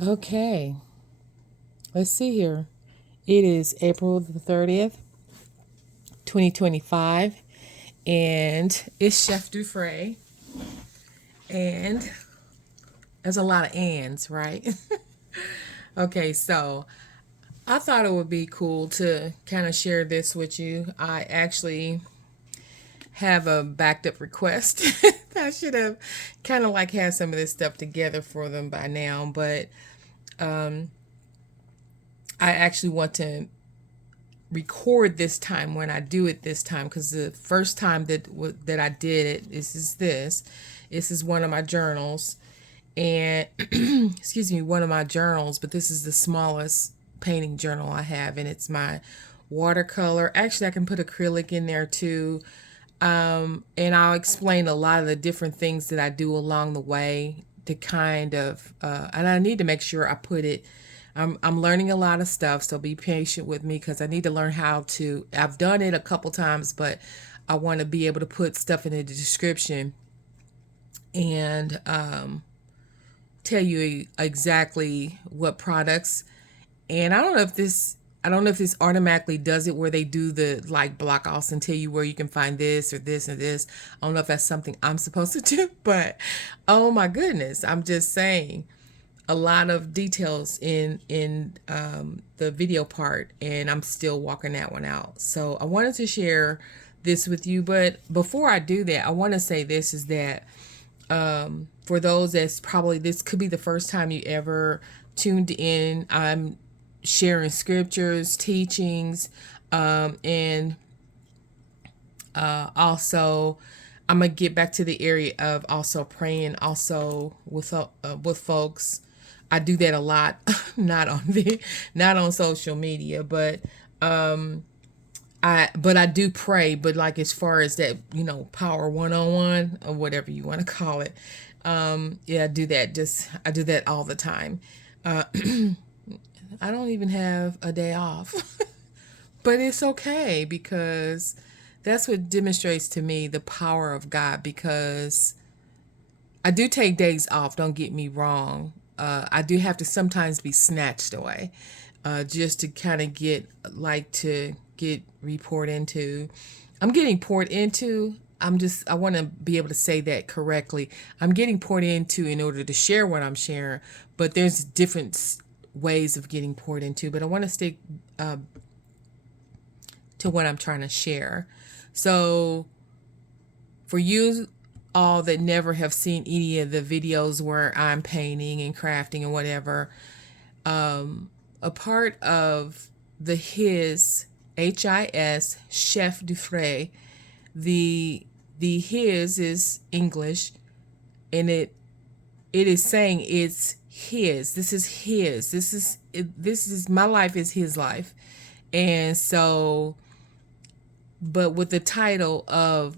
Okay, let's see here. It is April the 30th, 2025, and it's Chef Dufresne. And there's a lot of ands, right? Okay, so I thought it would be cool to kind of share this with you. I actually have a backed up request. I should have kind of like had some of this stuff together for them by now, but I actually want to record this time when I do it this time, because the first time that I did it, this is one of my journals, and excuse me, one of my journals, but this is the smallest painting journal I have, and it's my watercolor. Actually, I can put acrylic in there too. And I'll explain a lot of the different things that I do along the way to kind of, and I need to make sure I put it. I'm learning a lot of stuff, so be patient with me because I need to learn how to. I've done it a couple times, but I want to be able to put stuff in the description and tell you exactly what products. And I don't know if this automatically does it where they do the like block offs and tell you where you can find this or this and this. I don't know if that's something I'm supposed to do, but oh my goodness, I'm just saying a lot of details in the video part, and I'm still walking that one out. So I wanted to share this with you, but before I do that, I want to say this is that for those that's probably, this could be the first time you ever tuned in. I'm sharing scriptures, teachings, and also I'm gonna get back to the area of also praying also with folks. I do that a lot, not on social media, but I do pray, but like as far as that, power one on one or whatever you want to call it. Yeah, I do that. I do that all the time. I don't even have a day off, but it's okay because that's what demonstrates to me the power of God. Because I do take days off, don't get me wrong. I do have to sometimes be snatched away, just to kind of get report into. I'm getting poured into. I want to be able to say that correctly. I'm getting poured into in order to share what I'm sharing, but there's different ways of getting poured into. But I want to stick to what I'm trying to share. So, for you all that never have seen any of the videos where I'm painting and crafting and whatever, a part of the HIS Chef Dufresne, the his is English, and it is saying it's his. This is his. This is my life is his life, and so, but with the title of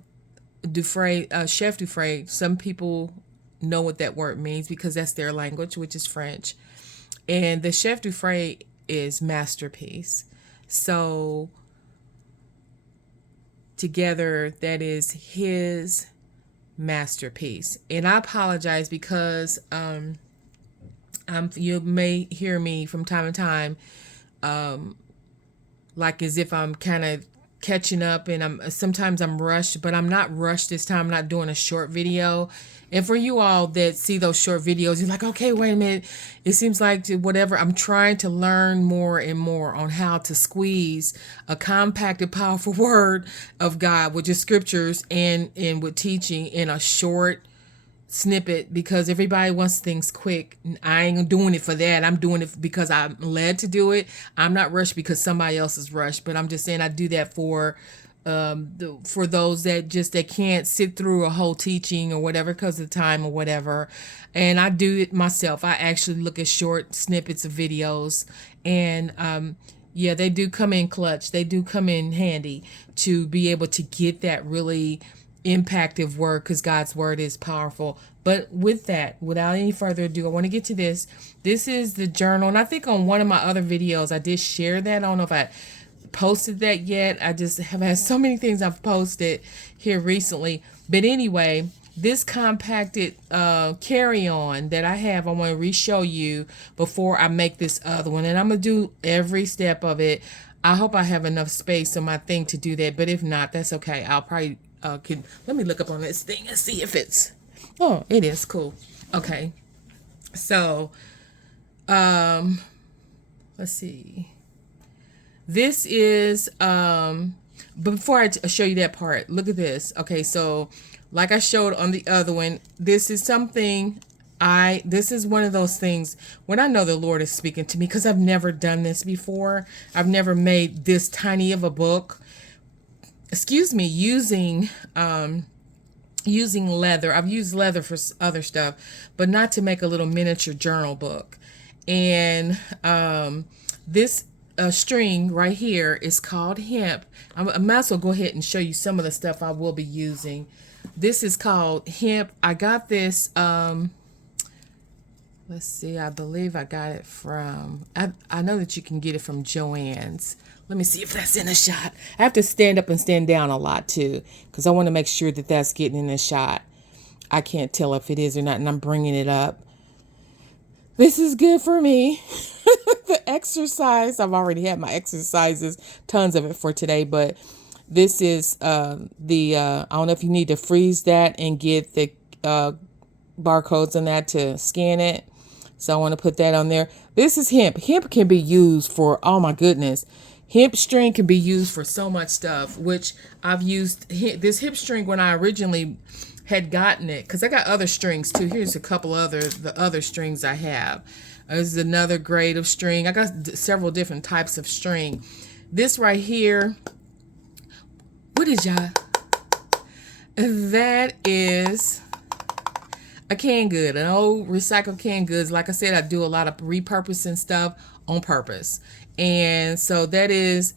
Dufresne, Chef Dufresne, some people know what that word means because that's their language, which is French. And the Chef Dufresne is masterpiece. So together, that is his masterpiece. And I apologize because you may hear me from time to time, like as if I'm kind of catching up, and sometimes I'm rushed, but I'm not rushed this time. I'm not doing a short video. And for you all that see those short videos, you're like, okay, wait a minute. It seems like whatever. I'm trying to learn more and more on how to squeeze a compacted, powerful word of God with just scriptures and with teaching in a short snippet, because everybody wants things quick. I ain't doing it for that. I'm doing it because I'm led to do it. I'm not rushed because somebody else is rushed, but I'm just saying I do that for for those that can't sit through a whole teaching or whatever because of time or whatever. And I do it myself. I actually look at short snippets of videos, and yeah, they do come in clutch. They do come in handy to be able to get that really impactive word, because God's word is powerful. But with that, without any further ado, I want to get to this. This is the journal, and I think on one of my other videos I did share that. I don't know if I posted that yet. I just have had so many things I've posted here recently. But anyway, this compacted carry-on that I have, I want to re-show you before I make this other one. And I'm going to do every step of it. I hope I have enough space on my thing to do that. But if not, that's okay. I'll probably, let me look up on this thing and see if it's, oh, it is cool. Okay. So, let's see. This is, before I show you that part, look at this. Okay, so like I showed on the other one, this is something this is one of those things when I know the Lord is speaking to me, because I've never done this before. I've never made this tiny of a book. Excuse me, using leather. I've used leather for other stuff, but not to make a little miniature journal book. And this string right here is called hemp. I might as well go ahead and show you some of the stuff I will be using. This is called hemp. I got this, let's see, I believe I got it from, I know that you can get it from Joann's. Let me see if that's in a shot. I have to stand up and stand down a lot too, because I want to make sure that that's getting in the shot. I can't tell if it is or not, and I'm bringing it up. This is good for me. The exercise, I've already had my exercises, tons of it for today, but this is I don't know if you need to freeze that and get the barcodes on that to scan it. So I want to put that on there. This is hemp. Hemp can be used for, oh my goodness. Hemp string can be used for so much stuff, which I've used this hemp string when I originally had gotten it, because I got other strings too. Here's a couple the other strings I have. This is another grade of string. I got several different types of string. This right here, what is y'all? That is a canned good, an old recycled canned goods. Like I said, I do a lot of repurposing stuff on purpose. And so that is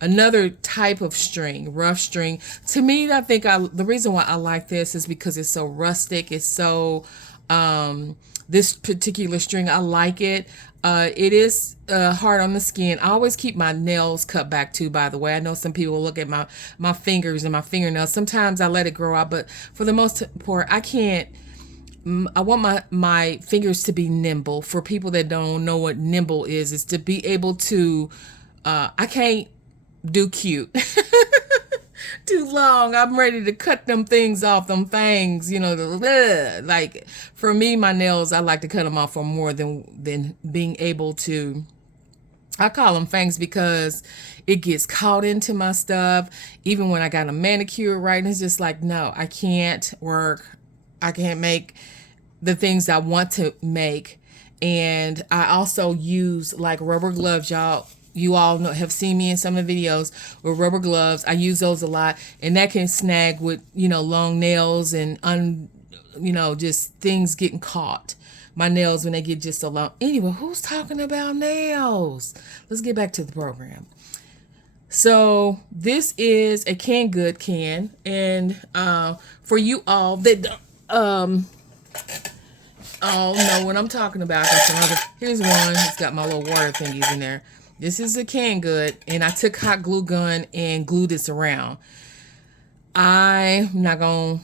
another type of string, rough string. To me, I think the reason why I like this is because it's so rustic. It's so, this particular string, I like it. It is hard on the skin. I always keep my nails cut back too, by the way. I know some people look at my fingers and my fingernails. Sometimes I let it grow out, but for the most part, I can't. I want my fingers to be nimble. For people that don't know what nimble is to be able to, I can't do cute. Too long. I'm ready to cut them things off, them fangs, like for me, my nails, I like to cut them off for more than being able to, I call them fangs because it gets caught into my stuff. Even when I got a manicure, right? And it's just like, no, I can't work. I can't make the things I want to make. And I also use like rubber gloves, y'all. You all have seen me in some of the videos with rubber gloves. I use those a lot, and that can snag with, long nails and, just things getting caught. My nails when they get just so long. Anyway, who's talking about nails? Let's get back to the program. So this is a canned good can, and for you all that all know what I'm talking about, here's one. It's got my little water thingies in there. This is a canned good, and I took hot glue gun and glued this around. I'm not gonna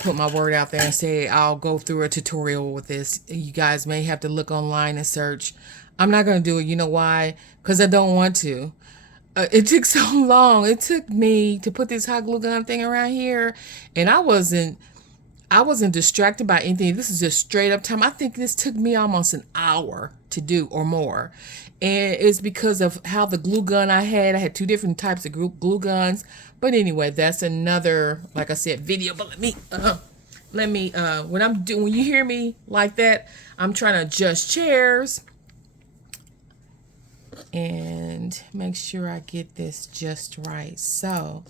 put my word out there and say I'll go through a tutorial with this. You guys may have to look online and search. I'm not gonna do it. You know why? Because I don't want to. It took so long. It took me to put this hot glue gun thing around here, and I wasn't distracted by anything. This is just straight up time. I think this took me almost an hour to do or more. And it's because of how the glue gun I had 2 different types of glue guns. But anyway, that's another, like I said, video. But when you hear me like that, I'm trying to adjust chairs and make sure I get this just right. So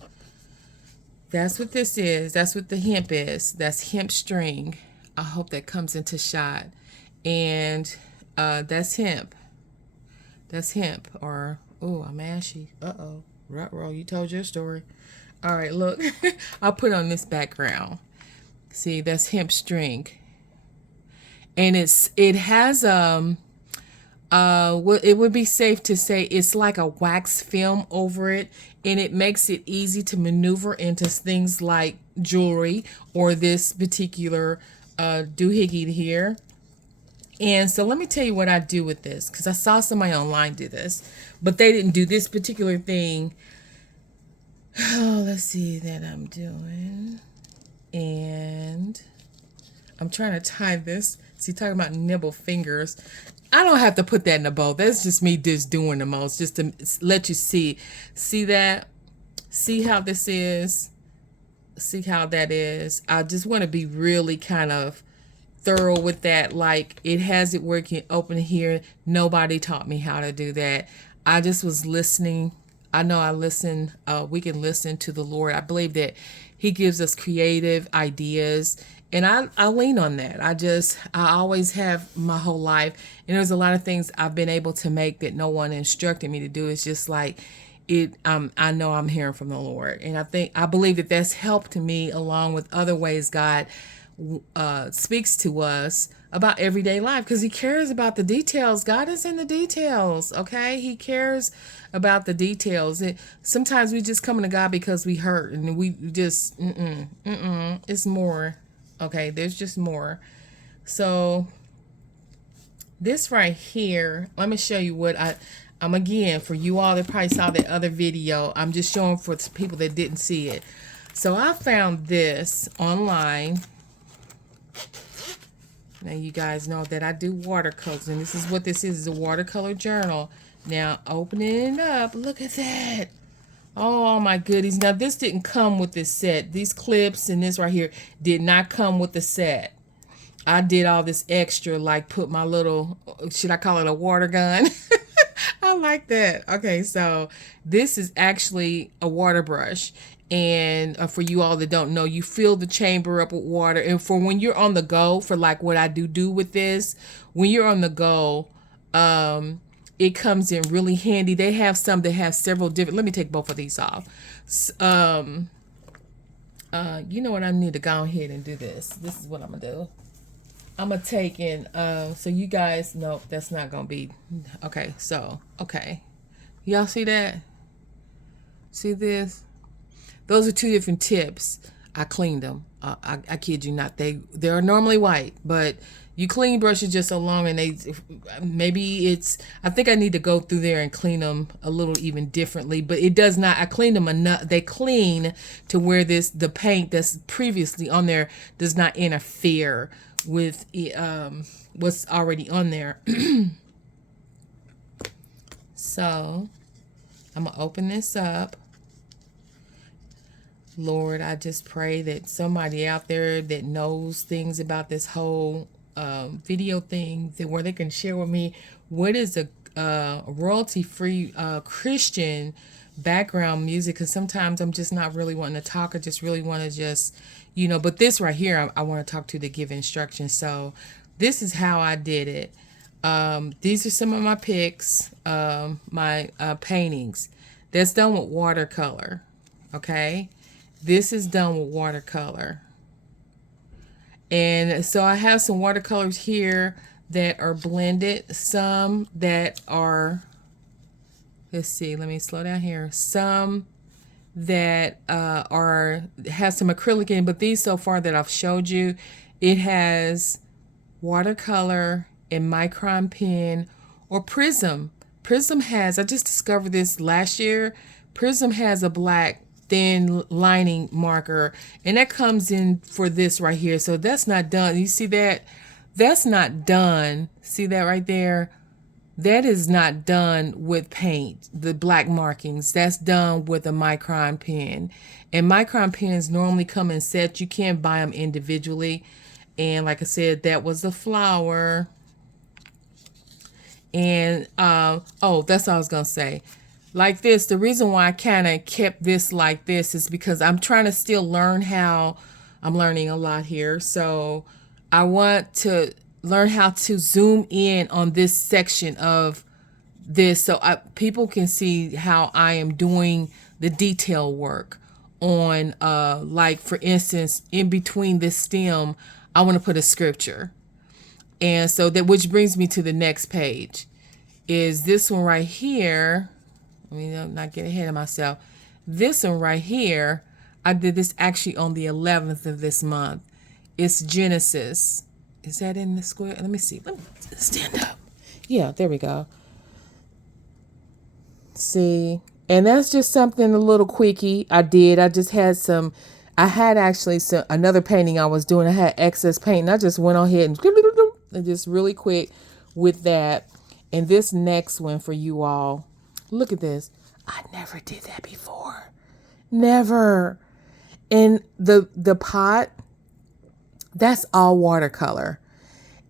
that's what this is. That's what the hemp is. That's hemp string. I hope that comes into shot. And that's hemp. That's hemp. Or, oh, I'm ashy. Uh-oh. Ruh-roh, you told your story. All right, look. I'll put on this background. See, that's hemp string. And it has well, it would be safe to say it's like a wax film over it, and it makes it easy to maneuver into things like jewelry or this particular doohickey here. And so let me tell you what I do with this, because I saw somebody online do this, but they didn't do this particular thing. Oh, let's see that I'm doing. And I'm trying to tie this. See, talking about nibble fingers. I don't have to put that in a bow. That's just me just doing the most, just to let you see. See that? See how this is? See how that is? I just want to be really kind of thorough with that. Like, it has it where you can open here. Nobody taught me how to do that. I just was listening. I know I listen. We can listen to the Lord. I believe that he gives us creative ideas, and I lean on that. I always have my whole life, and there's a lot of things I've been able to make that no one instructed me to do. It's just like it. I know I'm hearing from the Lord, and I believe that that's helped me, along with other ways God speaks to us about everyday life, because he cares about the details. God is in the details. Okay, he cares about the details. Sometimes we just come to God because we hurt, and we just it's more. Okay, there's just more. So this right here, let me show you what I'm again, for you all that probably saw that other video, I'm just showing for people that didn't see it. So I found this online. Now you guys know that I do watercolors, and this is what this is a watercolor journal. Now opening it up, look at that. Oh my goodies. Now this didn't come with this set. These clips and this right here did not come with the set. I did all this extra, like put my little, should I call it a water gun? I like that. Okay, so this is actually a water brush. And for you all that don't know, you fill the chamber up with water. And for when you're on the go, for like what I do with this, when you're on the go, it comes in really handy. They have some that have several different, let me take both of these off. You know what, I need to go ahead and do this. This is what I'm gonna do. I'm gonna take in, so you guys, nope, that's not gonna be, okay, so, okay. Y'all see that? See this? Those are two different tips. I cleaned them. I kid you not. They are normally white, but you clean brushes just so long, and I think I need to go through there and clean them a little even differently, but it does not, I cleaned them enough. They clean to where the paint that's previously on there does not interfere with what's already on there. So I'm gonna open this up. Lord, I just pray that somebody out there that knows things about this whole video thing, where they can share with me what is a royalty-free Christian background music, because sometimes I'm just not really wanting to talk. I just really want to just, but this right here, I want to talk to give instructions. So this is how I did it. These are some of my picks, my paintings. That's done with watercolor, okay? This is done with watercolor. And so I have some watercolors here that are blended, some that are, let's see, let me slow down here. Some that have some acrylic in, but these so far that I've showed you, it has watercolor and micron pen or Prism. Prism has, I just discovered this last year, Prism has a black thin lining marker, and that comes in for this right here. So that's not done. You see that? That's not done. See that right there? That is not done with paint, the black markings. That's done with a micron pen. And micron pens normally come in sets. You can't buy them individually. And like I said, that was a flower. And oh, that's what I was gonna say. Like this, the reason why I kind of kept this like this is because I'm trying to still learn how, I'm learning a lot here. So I want to learn how to zoom in on this section of this, so people can see how I am doing the detail work on, like for instance, in between this stem, I want to put a scripture. And so that, which brings me to the next page, is this one right here. Let me not get ahead of myself. This one right here, I did this actually on the 11th of this month. It's Genesis. Is that in the square? Let me see. Let me stand up. Yeah, there we go. See, and that's just something a little quickie I did. I just had some, I had actually another painting I was doing. I had excess paint and I just went on ahead and just really quick with that. And this next one for you all, look at this. I never did that before. Never. And the pot, that's all watercolor.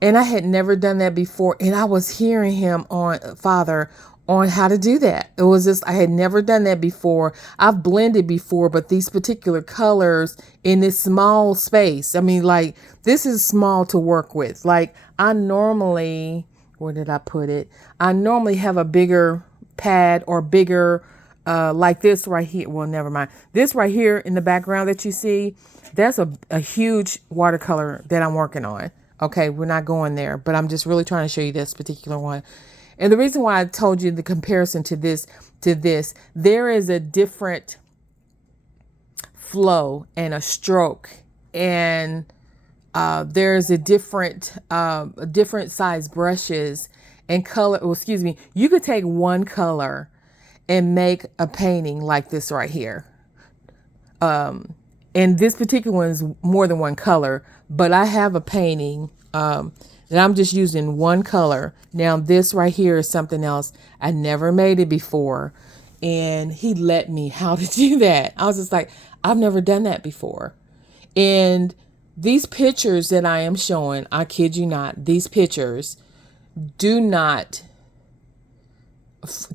And I had never done that before. And I was hearing him on Father on how to do that. It was just, I had never done that before. I've blended before, but these particular colors in this small space, I mean, like, this is small to work with. Like, I normally, where did I put it? I normally have a bigger pad or bigger, like this right here. Well, never mind. This right here in the background that you see, that's a huge watercolor that I'm working on. Okay, we're not going there, but I'm just really trying to show you this particular one. And the reason why I told you the comparison to this, there is a different flow and a stroke, and there's a different size brushes and color. Well, excuse me. You could take one color and make a painting like this right here. And this particular one is more than one color, but I have a painting that I'm just using one color. Now this right here is something else. I never made it before. And he let me how to do that. I was just like, I've never done that before. And these pictures that I am showing, I kid you not, these pictures do not,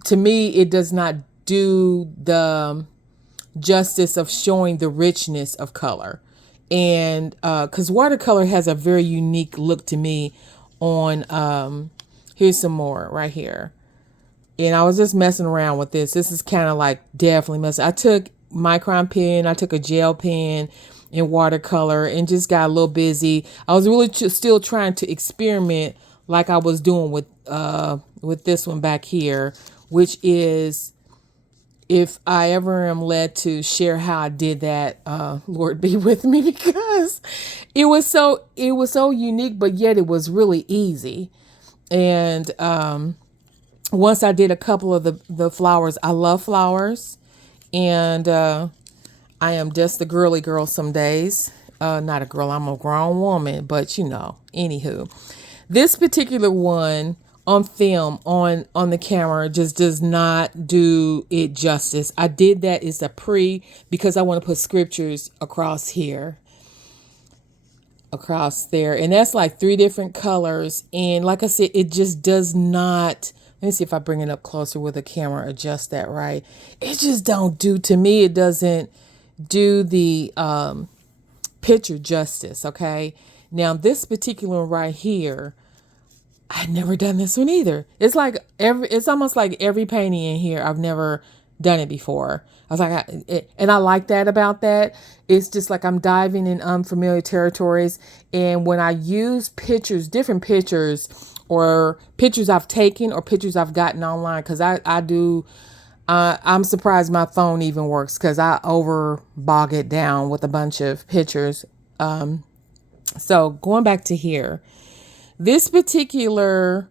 to me, it does not do the justice of showing the richness of color. And because watercolor has a very unique look to me on, here's some more right here. And I was just messing around with this. This is kind of like definitely messing. I took micron pen, I took a gel pen in watercolor and just got a little busy. I was really still trying to experiment like I was doing with this one back here, which is, if I ever am led to share how I did that, Lord be with me, because it was so unique, but yet it was really easy. And once I did a couple of the flowers, I love flowers, and I am just a girly girl some days. Not a girl, I'm a grown woman, but you know, anywho, this particular one on film on the camera just does not do it justice. I did that as a because I want to put scriptures across here, across there, and that's like 3 different colors. And like I said, it just does not. Let me see if I bring it up closer with the camera, adjust that right. It just don't do, to me, it doesn't do the picture justice. Okay, now this particular one right here, I'd never done this one either. It's like it's almost like every painting in here, I've never done it before. I was like, and I like that about that. It's just like I'm diving in unfamiliar territories. And when I use pictures, different pictures, or pictures I've taken or pictures I've gotten online, because I do, I'm surprised my phone even works, because I over bog it down with a bunch of pictures. So going back to here. This particular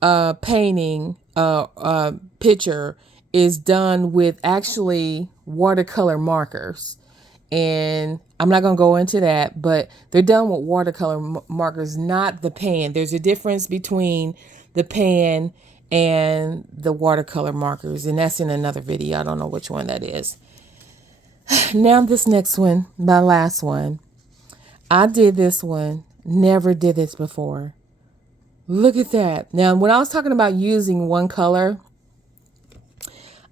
painting picture is done with actually watercolor markers. And I'm not going to go into that, but they're done with watercolor markers, not the pan. There's a difference between the pan and the watercolor markers. And that's in another video. I don't know which one that is. Now this next one, my last one. I did this one. Never did this before. Look at that. Now, when I was talking about using one color,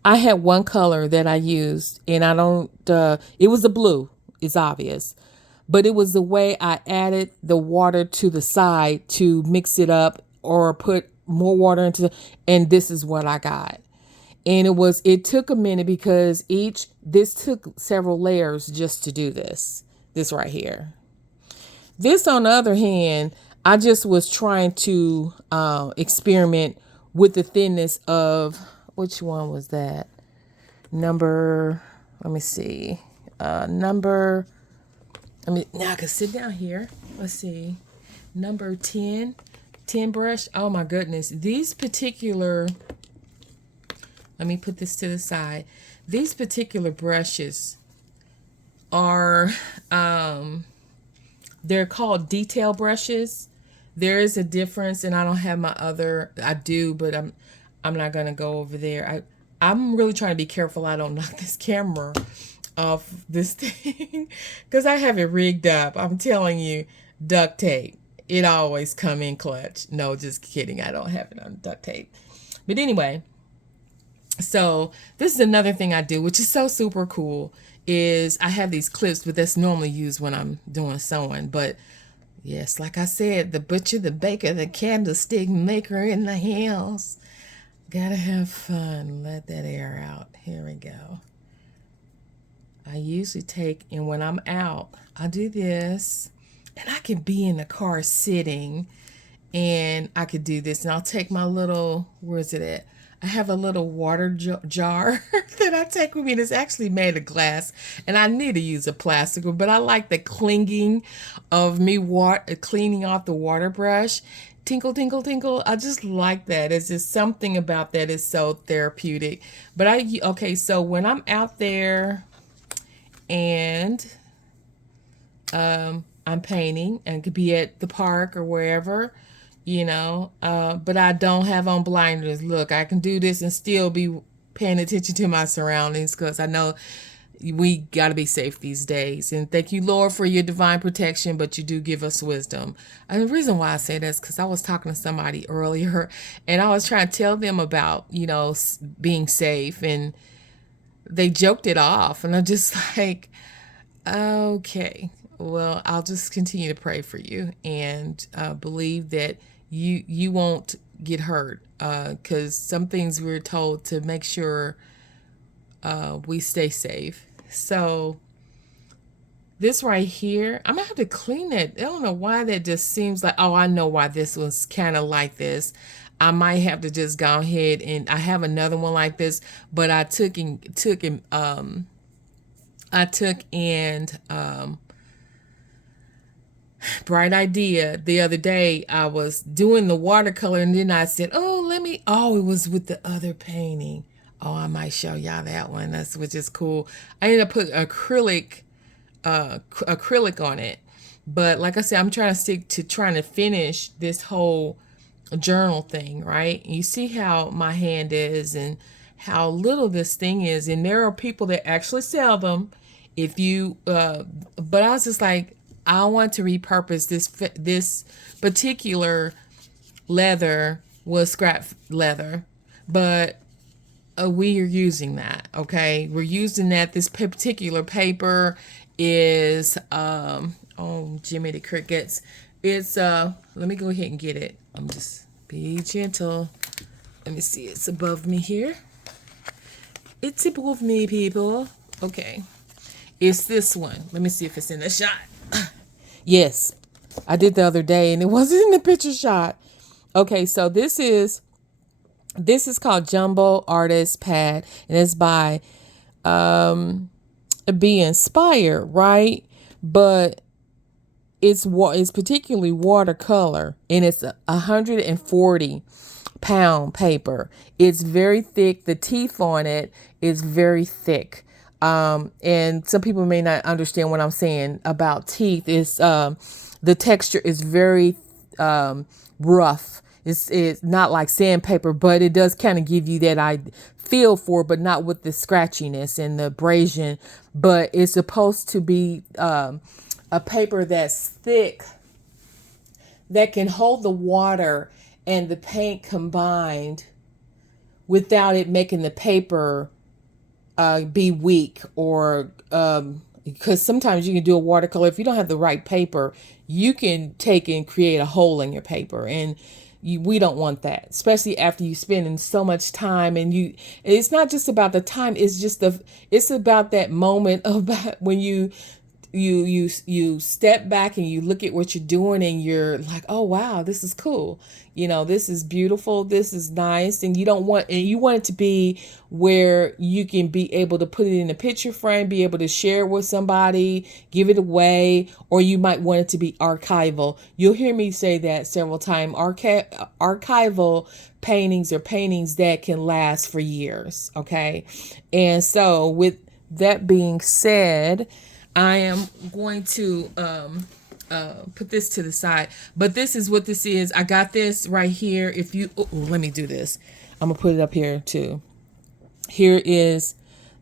I had one color that I used, and I don't, it was the blue. It's obvious, but it was the way I added the water to the side to mix it up or put more water into, and this is what I got. And it took a minute, because this took several layers just to do this right here. This, on the other hand, I just was trying to experiment with the thinness of, which one was that? Let me see. number, now I can sit down here. Let's see. Number 10 brush. Oh my goodness. These particular, let me put this to the side. These particular brushes are, they're called detail brushes. There is a difference, and I don't have my other, I do, but I'm not going to go over there. I'm really trying to be careful I don't knock this camera off this thing because I have it rigged up. I'm telling you, duct tape. It always come in clutch. No, just kidding. I don't have it on duct tape. But anyway, so this is another thing I do, which is so super cool, is I have these clips, but that's normally used when I'm doing sewing. But yes, like I said, the butcher, the baker, the candlestick maker in the house. Gotta have fun. Let that air out. Here we go. I usually take, and when I'm out, I do this. And I can be in the car sitting, and I could do this. And I'll take my little, where is it at? I have a little water jar that I take with me. And it's actually made of glass. And I need to use a plastic one, but I like the clinging of me cleaning off the water brush. Tinkle, tinkle, tinkle. I just like that. It's just something about that is so therapeutic. But okay, so when I'm out there and I'm painting, and could be at the park or wherever, but I don't have on blinders. Look, I can do this and still be paying attention to my surroundings, because I know we got to be safe these days. And thank you, Lord, for your divine protection, but you do give us wisdom. And the reason why I say that is because I was talking to somebody earlier, and I was trying to tell them about, being safe, and they joked it off. And I'm just like, okay. Well, I'll just continue to pray for you and believe that you won't get hurt, because some things we're told to make sure we stay safe. So this right here, I'm going to have to clean it. I don't know why that just seems like, oh, I know why this was kind of like this. I might have to just go ahead, and I have another one like this, but I took bright idea. The other day I was doing the watercolor, and then I said, it was with the other painting. Oh, I might show y'all that one. Which is cool. I ended up putting acrylic on it. But like I said, I'm trying to stick to trying to finish this whole journal thing, right? You see how my hand is and how little this thing is. And there are people that actually sell them. But I was just like, I want to repurpose this particular leather was scrap leather, but we are using that. Okay, we're using that. This particular paper is Jimmy the Crickets. It's let me go ahead and get it. I'm just be gentle. Let me see. It's above me here. It's above me, people. Okay, it's this one. Let me see if it's in the shot. Yes, I did the other day, and it wasn't in the picture shot. Okay, so this is called Jumbo Artist Pad, and it's by Be Inspired, right? But it's particularly watercolor, and it's 140-pound paper. It's very thick. The teeth on it is very thick. And some people may not understand what I'm saying about teeth. Is the texture is very rough. It's not like sandpaper, but it does kind of give you that I feel for, but not with the scratchiness and the abrasion. But it's supposed to be a paper that's thick, that can hold the water and the paint combined without it making the paper be weak, or because sometimes you can do a watercolor, if you don't have the right paper, you can take and create a hole in your paper, and we don't want that, especially after you spending so much time. And it's not just about the time, it's about that moment about when you you step back and you look at what you're doing and you're like, oh wow, this is cool. This is beautiful, this is nice. And you want it to be where you can be able to put it in a picture frame, be able to share with somebody, give it away, or you might want it to be archival. You'll hear me say that several times. Archival paintings are paintings that can last for years. Okay. And so with that being said, I am going to put this to the side, but this is what this is. I got this right here. Let me do this. I'm gonna put it up here too. Here is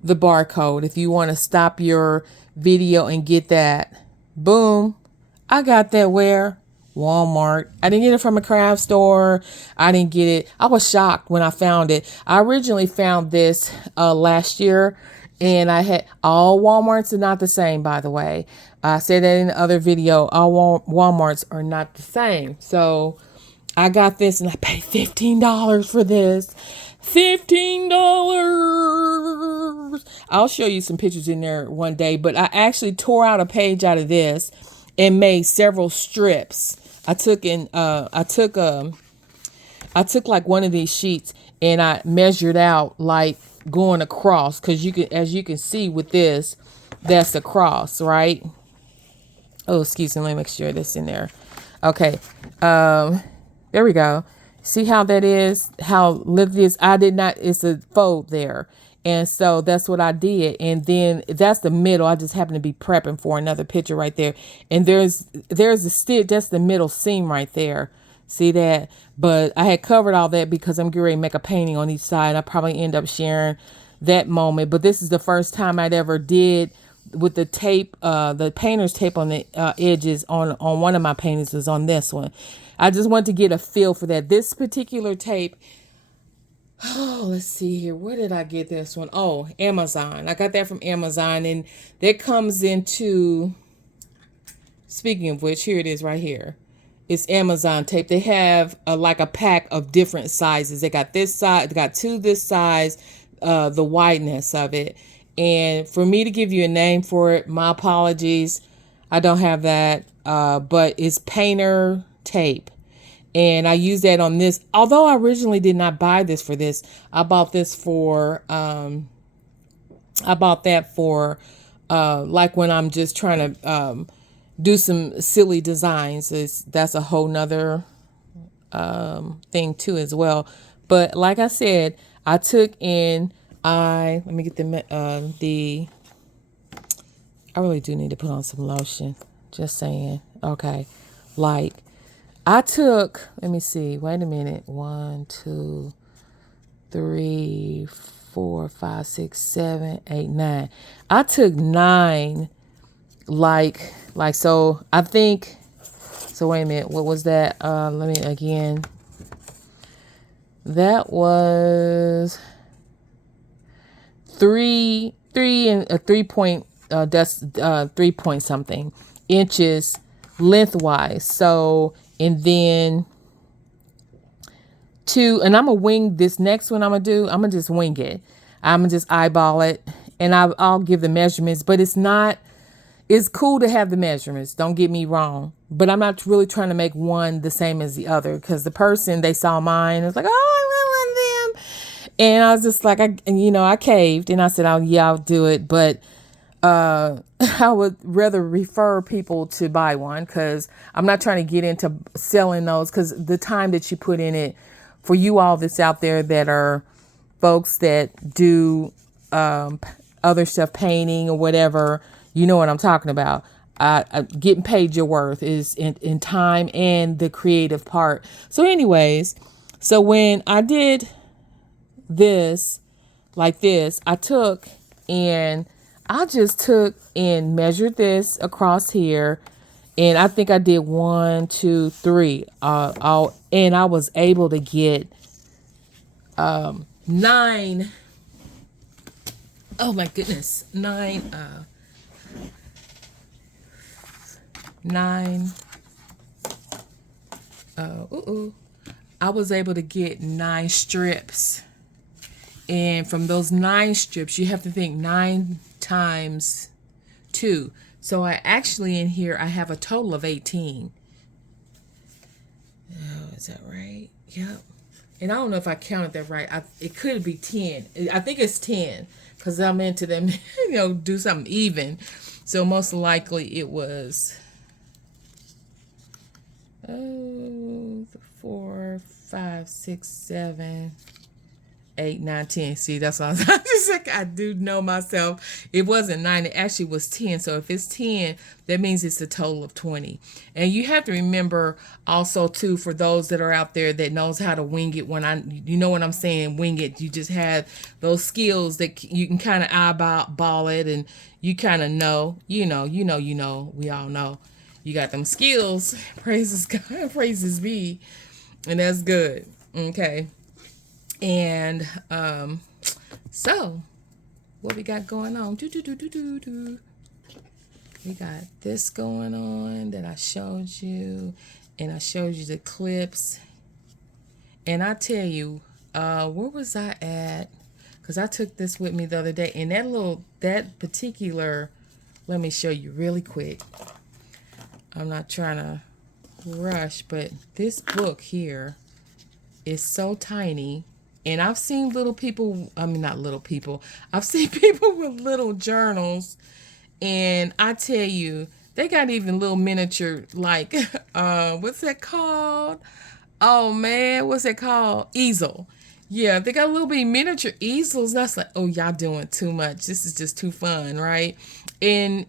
the barcode. If you want to stop your video and get that, boom, I got that where? Walmart. I didn't get it from a craft store. I didn't get it. I was shocked when I found it. I originally found this last year, and I had all Walmarts are not the same, by the way. I said that in the other video. All Walmarts are not the same. So I got this and I paid $15 for this. $15. I'll show you some pictures in there one day, but I actually tore out a page out of this and made several strips. I took like one of these sheets and I measured out like going across, because as you can see with this, that's across, right? Oh, excuse me, let me make sure that's in there. Okay. There we go. See how that is? How lift this? It's a fold there. And so that's what I did. And then that's the middle. I just happen to be prepping for another picture right there. And there's a stitch. That's the middle seam right there. See that? But I had covered all that because I'm getting ready to make a painting on each side. I probably end up sharing that moment. But this is the first time I'd ever did with the tape, the painter's tape on the edges on one of my paintings was on this one. I just want to get a feel for that. This particular tape, oh, let's see here. Where did I get this one? Oh, Amazon. I got that from Amazon, and that comes into, speaking of which, here it is right here. It's Amazon tape. They have like a pack of different sizes. They got this size, they got two this size, the wideness of it. And for me to give you a name for it, my apologies. I don't have that, but it's painter tape. And I use that on this. Although I originally did not buy this for this, I bought this for, I bought that for, like when I'm just trying to, do some silly designs. That's a whole nother, thing too as well. But like I said, I took in, let me get I really do need to put on some lotion. Just saying. Okay. Like, I took, let me see, wait a minute. 1, 2, 3, 4, 5, 6, 7, 8, 9. I took 9, like, so I think, so wait a minute. What was that? Let me, again, that was 3 and a 3 point, that's 3 point something inches lengthwise. So, and then 2, and I'm gonna wing this next one. I'm gonna just wing it. I'm gonna just eyeball it, and I'll give the measurements. But it's cool to have the measurements. Don't get me wrong. But I'm not really trying to make one the same as the other, because the person, they saw mine, was like, oh, I really want them. And I was just like, I caved and I said, oh yeah, I'll do it. But I would rather refer people to buy one, because I'm not trying to get into selling those, because the time that you put in it, for you all that's out there that are folks that do other stuff, painting or whatever, you know what I'm talking about. Getting paid your worth is in time and the creative part. So anyways, so when I did this like this, I just took and measured this across here, and I think I did 1, 2, 3, and I was able to get 9. Oh my goodness, 9. 9. I was able to get 9 strips. And from those 9 strips, you have to think 9 times 2. So I actually in here I have a total of 18. Oh, is that right? Yep. And I don't know if I counted that right. It could be 10. I think it's 10 because I'm into them, do something even. So most likely it was, oh, 4, 5, 6, 7, 8, 9, 10. See, that's what I was just like, I do know myself. It wasn't 9, it actually was 10. So if it's 10, that means it's a total of 20. And you have to remember also too, for those that are out there that knows how to wing it, you know what I'm saying, wing it, you just have those skills that you can kind of eyeball it, and you kind of know, we all know. You got them skills. Praises God, praises be. And that's good. Okay. And so what we got going on? We got this going on that I showed you, and I showed you the clips. And I tell you, where was I at? Because I took this with me the other day, and that particular, let me show you really quick. I'm not trying to rush, but this book here is so tiny. And I've seen little people, I mean, not little people, I've seen people with little journals. And I tell you, they got even little miniature, like, what's that called? Oh man, what's that called? Easel. Yeah, they got a little bit miniature easels. That's like, oh, y'all doing too much. This is just too fun, right? And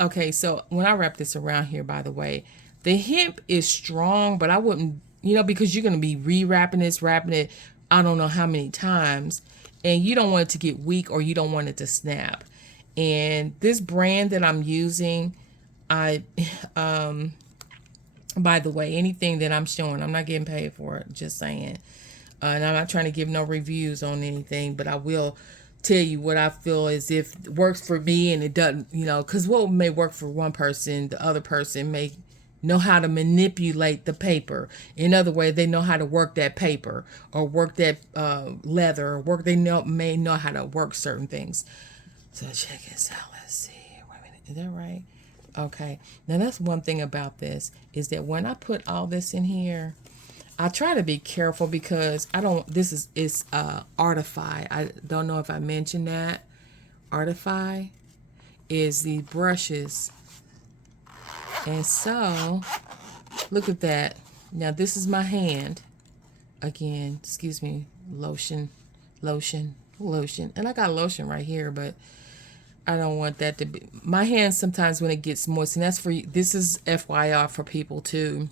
okay, so when I wrap this around here, by the way, the hemp is strong, but I wouldn't, because you're going to be wrapping it, I don't know how many times, and you don't want it to get weak, or you don't want it to snap. And this brand that I'm using, by the way, anything that I'm showing, I'm not getting paid for it, just saying. And I'm not trying to give no reviews on anything, but I will tell you what I feel as if it works for me, and it doesn't, because what may work for one person, the other person may know how to manipulate the paper. In other words, they know how to work that paper, or work that leather, or may know how to work certain things. So check this out. Let's see. Wait a minute. Is that right? Okay. Now that's one thing about this, is that when I put all this in here, I try to be careful because it's Artify. I don't know if I mentioned that. Artify is the brushes. And so, look at that. Now this is my hand. Again, excuse me, lotion. And I got lotion right here, but I don't want that to be. My hands sometimes when it gets moist, and that's for you. This is FYI for people too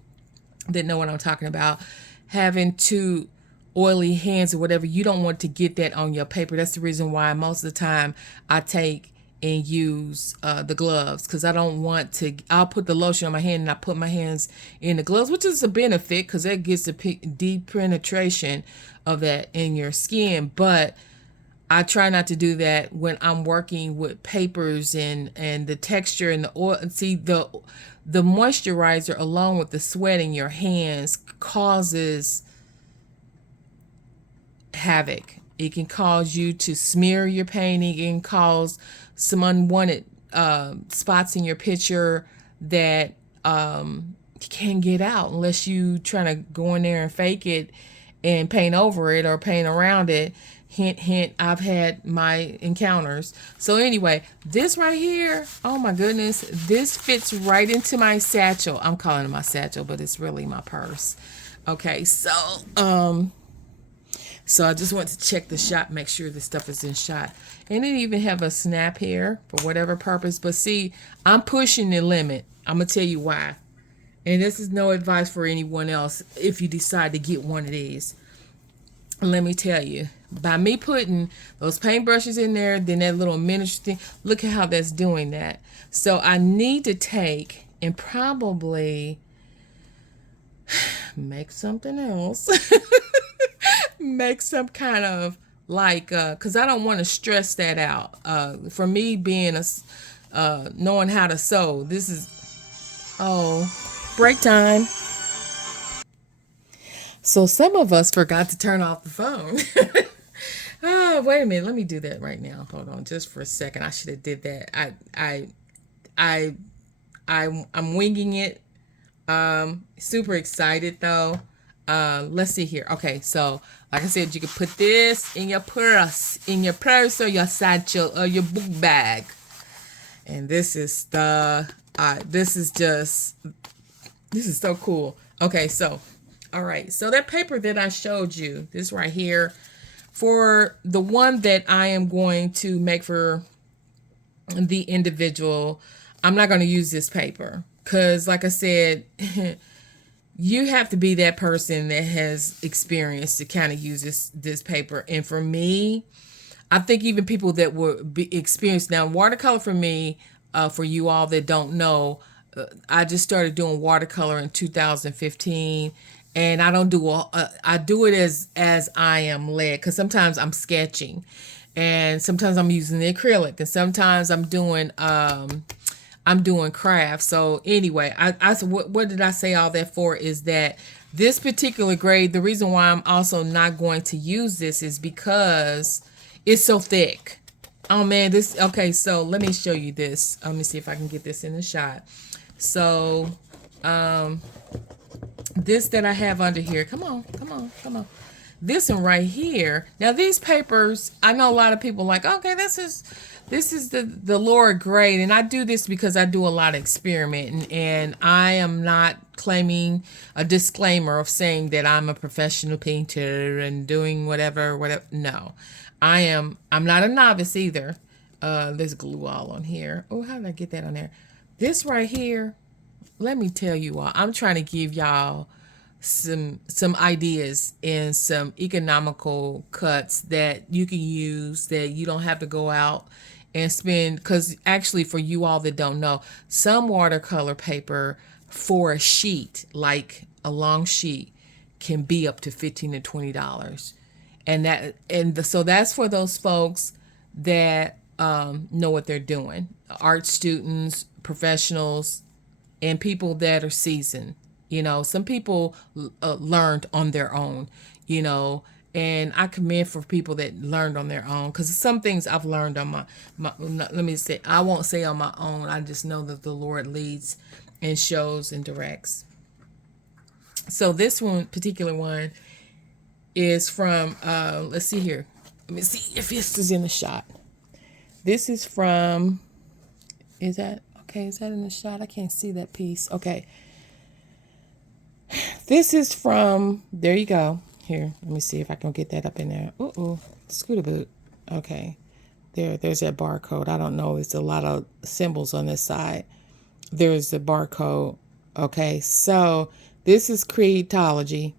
that know what I'm talking about. Having too oily hands or whatever, you don't want to get that on your paper. That's the reason why most of the time I take and use the gloves, because I don't want to. I'll put the lotion on my hand and I put my hands in the gloves, which is a benefit because that gets the deep penetration of that in your skin. But I try not to do that when I'm working with papers and the texture and the oil. See, the moisturizer along with the sweat in your hands causes havoc. It can cause you to smear your painting. It can cause some unwanted spots in your picture that can't get out unless you trying to go in there and fake it and paint over it or paint around it. Hint, hint, I've had my encounters. So anyway, this right here, oh my goodness, this fits right into my satchel. I'm calling it my satchel, but it's really my purse. Okay, so I just want to check the shot, make sure the stuff is in shot. And it even have a snap here for whatever purpose. But see, I'm pushing the limit. I'm going to tell you why. And this is no advice for anyone else if you decide to get one of these. Let me tell you, by me putting those paintbrushes in there, then that little miniature thing, look at how that's doing that. So I need to take and probably make something else. Make some kind of like, because I don't want to stress that out. For me being knowing how to sew, this is, break time. So some of us forgot to turn off the phone. Oh, wait a minute. Let me do that right now. Hold on just for a second. I should have did that. I I'm winging it. Super excited though. Let's see here. Okay, so like I said, you can put this in your purse or your satchel or your book bag. And this is the this is so cool. Okay, so all right, so that paper that I showed you, this right here, for the one that I am going to make for the individual, I'm not going to use this paper because, like I said, you have to be that person that has experience to kind of use this paper. And for me, I think even people that were experienced now, watercolor for me, for you all that don't know, I just started doing watercolor in 2015, and I don't do I do it as I am led, because sometimes I'm sketching, and sometimes I'm using the acrylic, and sometimes I'm doing craft. So anyway, what did I say all that for is that this particular grade, the reason why I'm also not going to use this is because it's so thick. Oh man, this, okay, so let me show you this. Let me see if I can get this in the shot. So, this that I have under here, come on. This one right here. Now these papers, I know a lot of people like, okay, this is the lower grade, and I do this because I do a lot of experimenting, and I am not claiming a disclaimer of saying that I'm a professional painter and doing whatever. No, I'm not a novice either. There's glue all on here. Oh, how did I get that on there? This right here, let me tell you all, I'm trying to give y'all some ideas and some economical cuts that you can use, that you don't have to go out and spend, because actually, for you all that don't know, some watercolor paper for a sheet, like a long sheet, can be up to $15 to $20. So that's for those folks that know what they're doing, art students, professionals, and people that are seasoned. Some people learned on their own, and I commend for people that learned on their own, because some things I've learned on my, let me say, I won't say on my own. I just know that the Lord leads and shows and directs. So this particular one is from, let's see here. Let me see if this is in the shot. This is from, is that in the shot? I can't see that piece. Okay. This is from, there you go. Here, let me see if I can get that up in there. Scooter boot. Okay. There's that barcode. I don't know. It's a lot of symbols on this side. There's the barcode. Okay. So this is Creatology.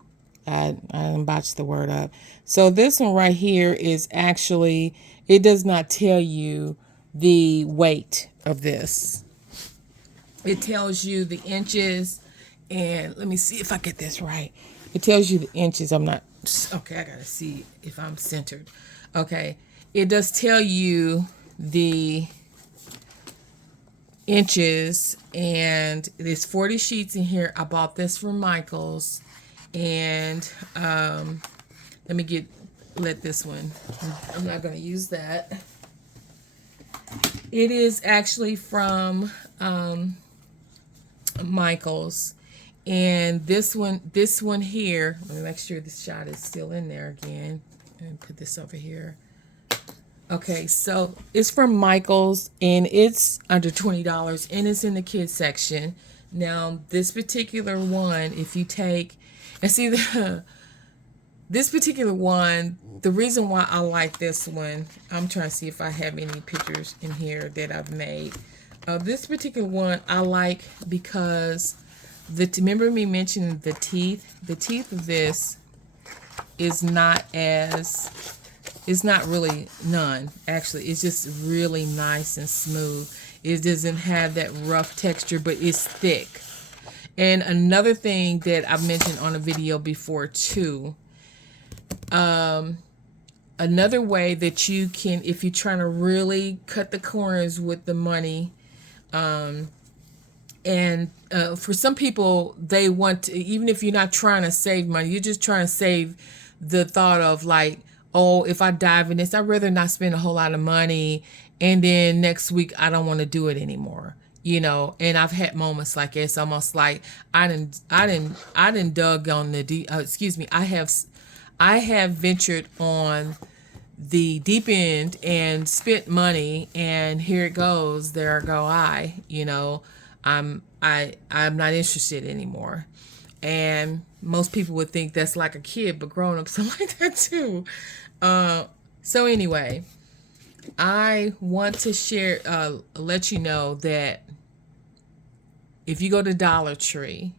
I botched the word up. So this one right here is actually, it does not tell you the weight of this. It tells you the inches, and let me see if I get this right. It tells you the inches. I'm not, okay, I gotta see if I'm centered. Okay, it does tell you the inches, and there's 40 sheets in here. I bought this from Michael's, and let this one, I'm not gonna use that. It is actually from Michael's, and this one here, let me make sure this shot is still in there again, and put this over here. Okay, so it's from Michael's, and it's under $20, and it's in the kids section. Now this particular one, if you take and see this particular one, the reason why I like this one, I'm trying to see if I have any pictures in here that I've made. This particular one I like because remember me mentioning the teeth? The teeth of this is not really none. Actually, it's just really nice and smooth. It doesn't have that rough texture, but it's thick. And another thing that I've mentioned on a video before too, another way that you can, if you're trying to really cut the corners with the money, for some people, they want to, even if you're not trying to save money, you're just trying to save the thought of like, oh, if I dive in this, I'd rather not spend a whole lot of money, and then next week I don't want to do it anymore. you know. And I've had moments like it's almost like I didn't dug on the excuse me, I have ventured on the deep end and spent money, and here it goes, there go I, you know. I'm not interested anymore. And most people would think that's like a kid, but grown ups are like that too. uh so anyway, I want to share, let you know that if you go to Dollar Tree,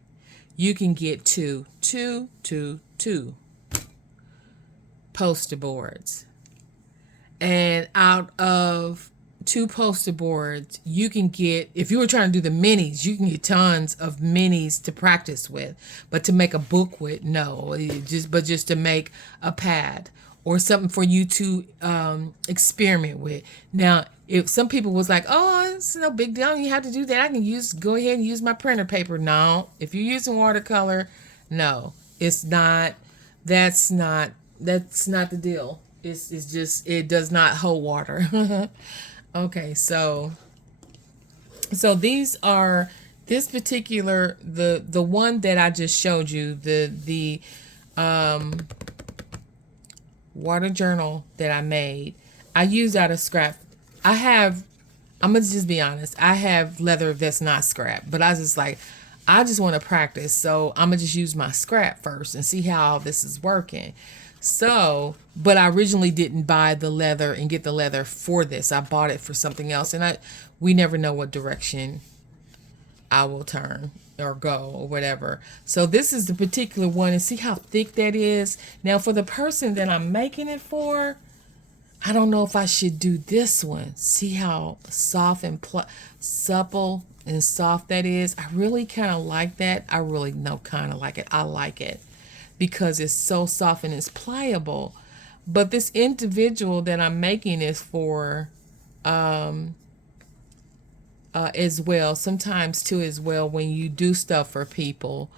you can get two poster boards. And out of two poster boards, you can get, if you were trying to do the minis, you can get tons of minis to practice with. But to make a book with, no. Just to make a pad or something for you to experiment with. Now, if some people was like, oh, it's no big deal, you have to do that, I can go ahead and use my printer paper. No, if you're using watercolor, no, it's not. That's not the deal. It's just, it does not hold water. Okay, so these are, this particular, the one that I just showed you, the water journal that I made, I used out of scrap. I have, I'm gonna just be honest, I have leather that's not scrap, but I was just like, I just want to practice, so I'm gonna just use my scrap first and see how all this is working. So, but I originally didn't buy the leather and get the leather for this. I bought it for something else, and we never know what direction I will turn or go or whatever. So this is the particular one, and see how thick that is. Now for the person that I'm making it for, I don't know if I should do this one. See how soft and supple and soft that is. I really kind of like that. I really know kind of like it. I like it because it's so soft and it's pliable. But this individual that I'm making is for as well, sometimes too as well, when you do stuff for people.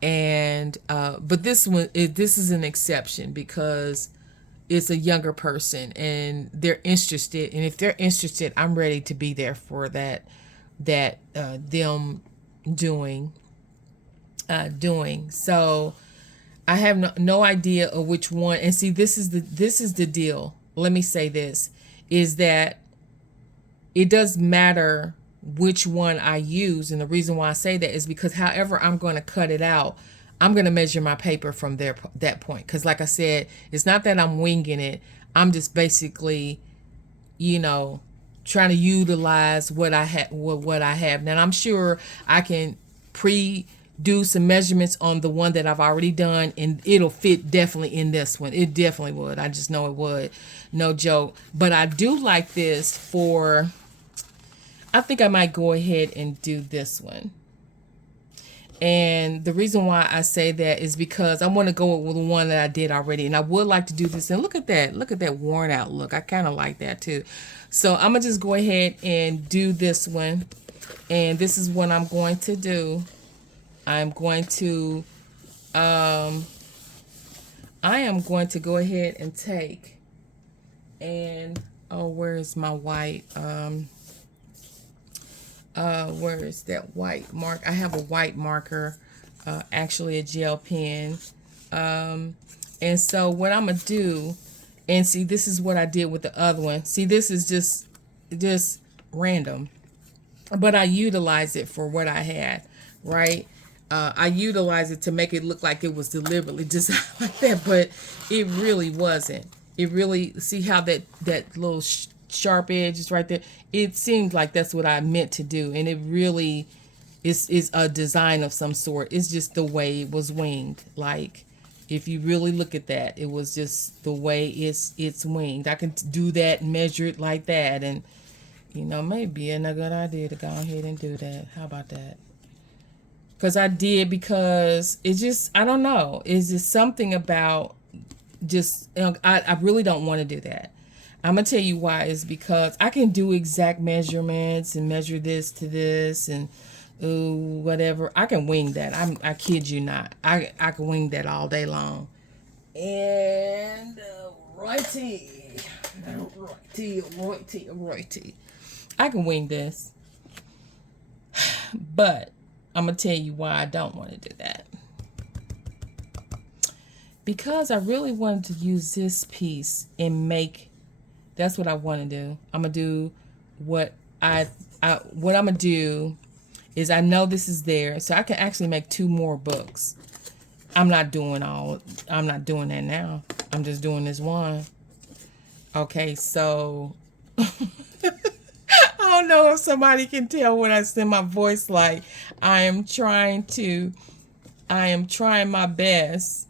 And but this is an exception because it's a younger person and they're interested, and if they're interested, I'm ready to be there for them doing. So I have no idea of which one. And see, this is the deal. Let me say this, is that it does matter which one I use. And the reason why I say that is because however I'm going to cut it out, I'm going to measure my paper from that point. Because like I said, it's not that I'm winging it. I'm just basically, trying to utilize what I have. Now I'm sure I can do some measurements on the one that I've already done, and it'll fit definitely in this one. It definitely would. I just know it would. No joke. But I do like this for, I think I might go ahead and do this one. And the reason why I say that is because I want to go with the one that I did already. And I would like to do this. And look at that. Look at that worn out look. I kind of like that too. So I'm going to just go ahead and do this one. And this is what I'm going to do. I'm going to I am going to go ahead and take, and where is my white, where is that white mark? I have a white marker, actually a gel pen. And so what I'm gonna do, and see, this is what I did with the other one. See, this is just random, but I utilize it for what I had, right? I utilized it to make it look like it was deliberately designed like that, but it really wasn't. It really, see how that little sharp edge is right there? It seemed like that's what I meant to do, and it really is a design of some sort. It's just the way it was winged. Like, if you really look at that, it was just the way it's winged. I can do that and measure it like that, and maybe a good idea to go ahead and do that. How about that? Because it's just, I don't know. It's just something about just, I really don't want to do that. I'm going to tell you why. Is because I can do exact measurements and measure this to this and whatever. I can wing that. I kid you not. I can wing that all day long. And righty. I can wing this. But I'm going to tell you why I don't want to do that. Because I really wanted to use this piece and make, that's what I want to do. I'm going to do what what I'm going to do is I know this is there, so I can actually make 2 more books. I'm not doing that now. I'm just doing this one. Okay, so I don't know if somebody can tell when I send my voice like I am trying my best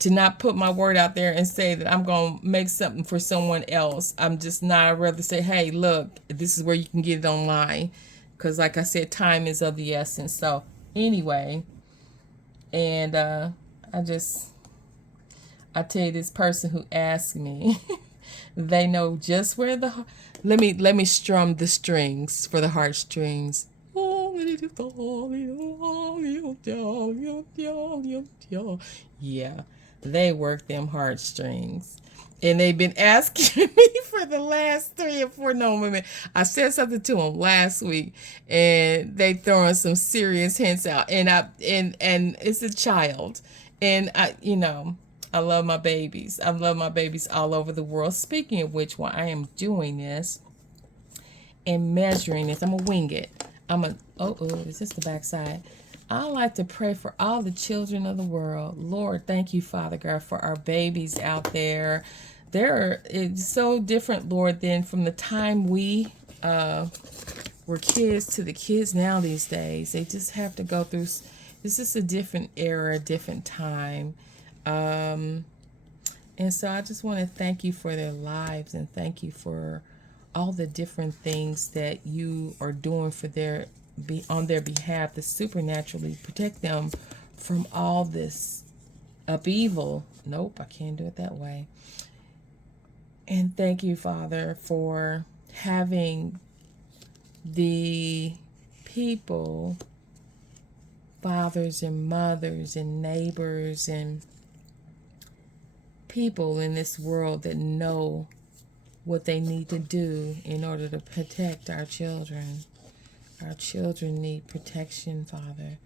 to not put my word out there and say that I'm going to make something for someone else. I'm just not. I'd rather say, hey, look, this is where you can get it online. Because like I said, time is of the essence. So anyway, and I tell you, this person who asked me, they know just where let me strum the strings for the heartstrings. Yeah, they work them heartstrings. And they've been asking me for the last 3 or 4 moments. I said something to them last week, and they throwing some serious hints out. And and it's a child, and I love my babies. I love my babies all over the world. Speaking of which, while I am doing this and measuring this, I'm gonna wing it. Is this the back side? I like to pray for all the children of the world. Lord, thank you, Father God, for our babies out there. It's so different, Lord, than from the time we were kids to the kids now these days. They just have to go through. This is a different era, a different time. And so I just want to thank you for their lives and thank you for all the different things that you are doing for on their behalf to supernaturally protect them from all this upheaval. Nope, I can't do it that way. And thank you, Father, for having the people, fathers and mothers and neighbors and people in this world that know what they need to do in order to protect our children. Our children need protection, Father.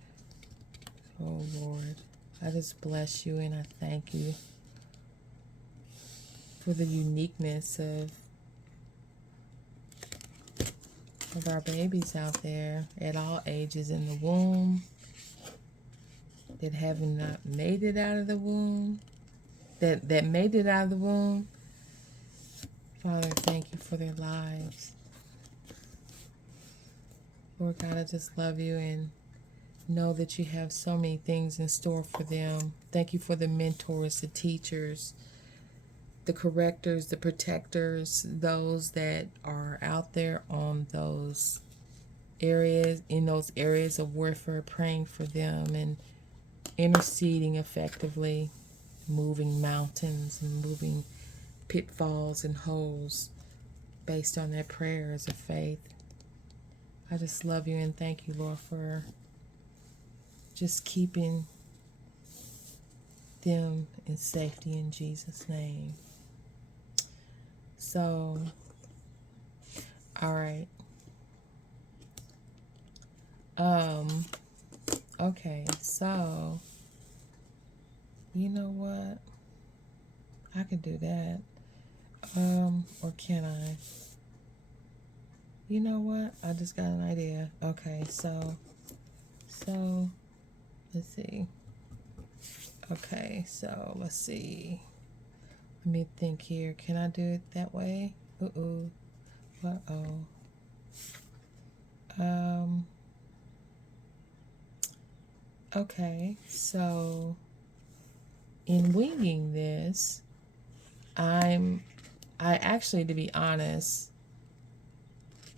Oh, Lord, I just bless you and I thank you for the uniqueness of our babies out there at all ages in the womb, that have not made it out of the womb, that made it out of the womb. Father, thank you for their lives. Lord God, I just love you and know that you have so many things in store for them. Thank you for the mentors, the teachers, the correctors, the protectors, those that are out there on those areas, in those areas of warfare, praying for them and interceding effectively, moving mountains and moving pitfalls and holes based on their prayers of faith. I just love you and thank you, Lord, for just keeping them in safety in Jesus' name. So, all right. Okay, so, you know what? I could do that. Or can I? You know what? I just got an idea. Okay, so, let's see. Okay, so, let's see. Let me think here. Can I do it that way? Okay, so in winging this, I actually, to be honest,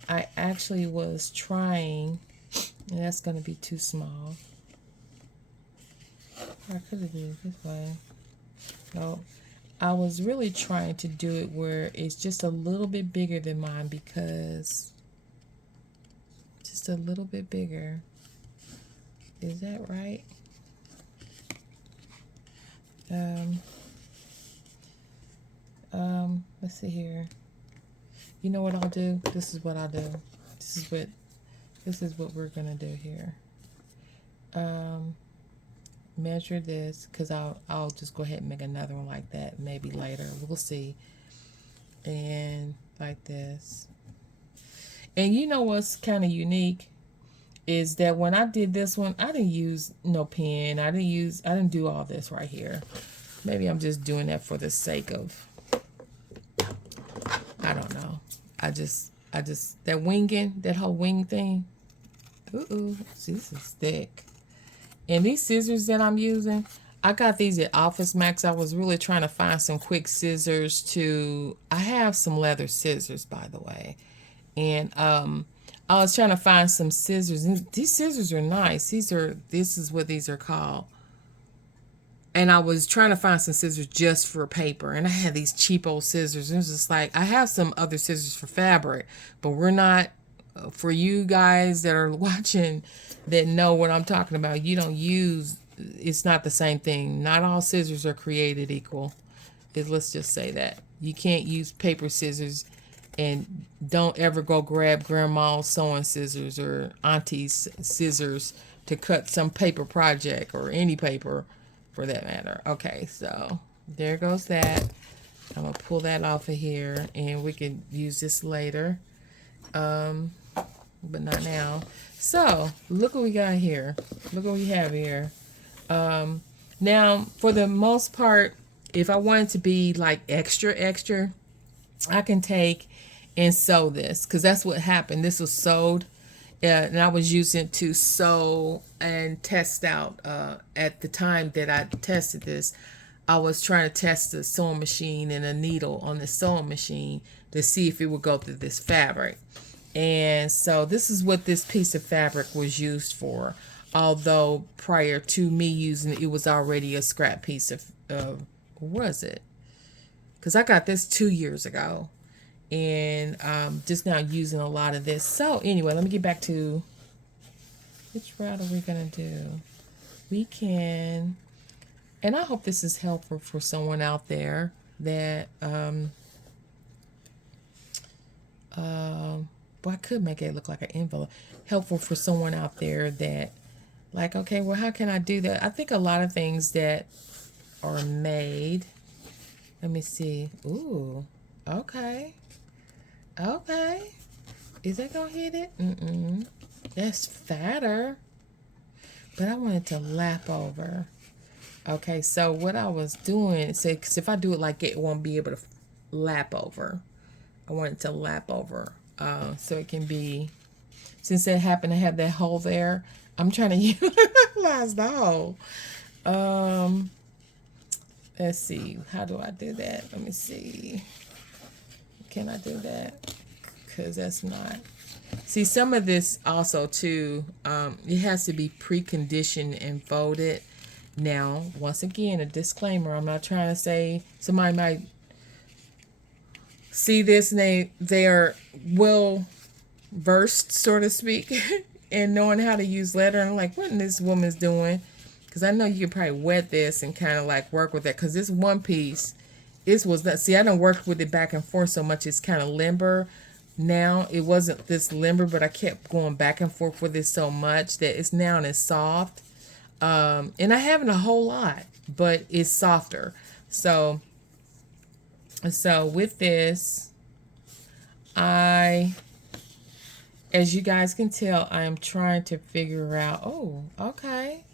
I actually was trying, and that's going to be too small. I could have did it this way. No, I was really trying to do it where it's just a little bit bigger than mine, because just a little bit bigger. Is that right? Let's see here. You know what I'll do? This is what I'll do. This is what This is what we're gonna do here. Measure this, because I'll just go ahead and make another one like that maybe later. We'll see. And like this. And you know what's kind of unique is that when I did this one, I didn't use no pen. I didn't do all this right here. Maybe I'm just doing that for the sake of, I don't know. I just that winging, that whole wing thing. Ooh, see, this is thick. And these scissors that I'm using, I got these at Office Max. I was really trying to find some quick scissors to, I have some leather scissors, by the way. And I was trying to find some scissors. And these scissors are nice. This is what these are called. And I was trying to find some scissors just for paper. And I had these cheap old scissors. And it was just like, I have some other scissors for fabric, but we're not, for you guys that are watching that know what I'm talking about, you don't use, it's not the same thing. Not all scissors are created equal. Let's just say that. You can't use paper scissors, and don't ever go grab grandma's sewing scissors or auntie's scissors to cut some paper project or any paper for that matter. Okay, so there goes that. I'm going to pull that off of here, and we can use this later. But not now. So, look what we got here. Look what we have here. Now, for the most part, if I want it to be like extra, I can take and sew this, because that's what happened. This was sewed, and I was using it to sew and test out. At the time that I tested this, I was trying to test the sewing machine and a needle on the sewing machine to see if it would go through this fabric. And so this is what this piece of fabric was used for. Although prior to me using it, it was already a scrap piece of, was it? Because I got this 2 years ago. And just now using a lot of this. So anyway, let me get back to, which route are we going to do? We can, and I hope this is helpful for someone out there that, well, I could make it look like an envelope. Helpful for someone out there that, like, okay, well, how can I do that? I think a lot of things that are made. Let me see. Ooh, okay. Okay. Is that going to hit it? Mm-mm. That's fatter. But I want it to lap over. Okay, so what I was doing, say, because if I do it like it won't be able to lap over. I want it to lap over. So it can be, since it happened to have that hole there, I'm trying to utilize the hole. Let's see. How do I do that? Let me see. Can I do that? Because that's not. See, some of this also, too, it has to be preconditioned and folded. Now, once again, a disclaimer. I'm not trying to say somebody might see this and they are well versed, so to speak, in knowing how to use leather. And I'm like, what is this woman's doing? Because I know you could probably wet this and kind of like work with it. Because this one piece, this was not, see, I don't work with it back and forth so much. It's kind of limber. Now, it wasn't this limber, but I kept going back and forth with it so much that it's now and it's soft. And I haven't a whole lot, but it's softer. So with this, as you guys can tell, I am trying to figure out, oh, okay.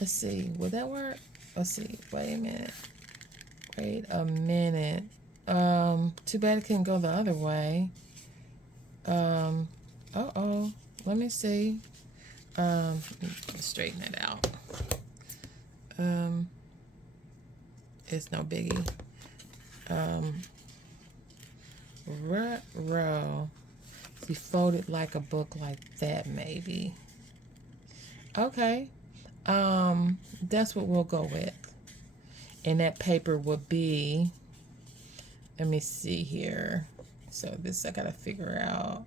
Let's see, will that work? Let's see, wait a minute. Too bad it couldn't go the other way. Let me see. Straighten it out. It's no biggie. Row. You fold it like a book like that, maybe. Okay. That's what we'll go with. And that paper would be, let me see here. So this I gotta figure out.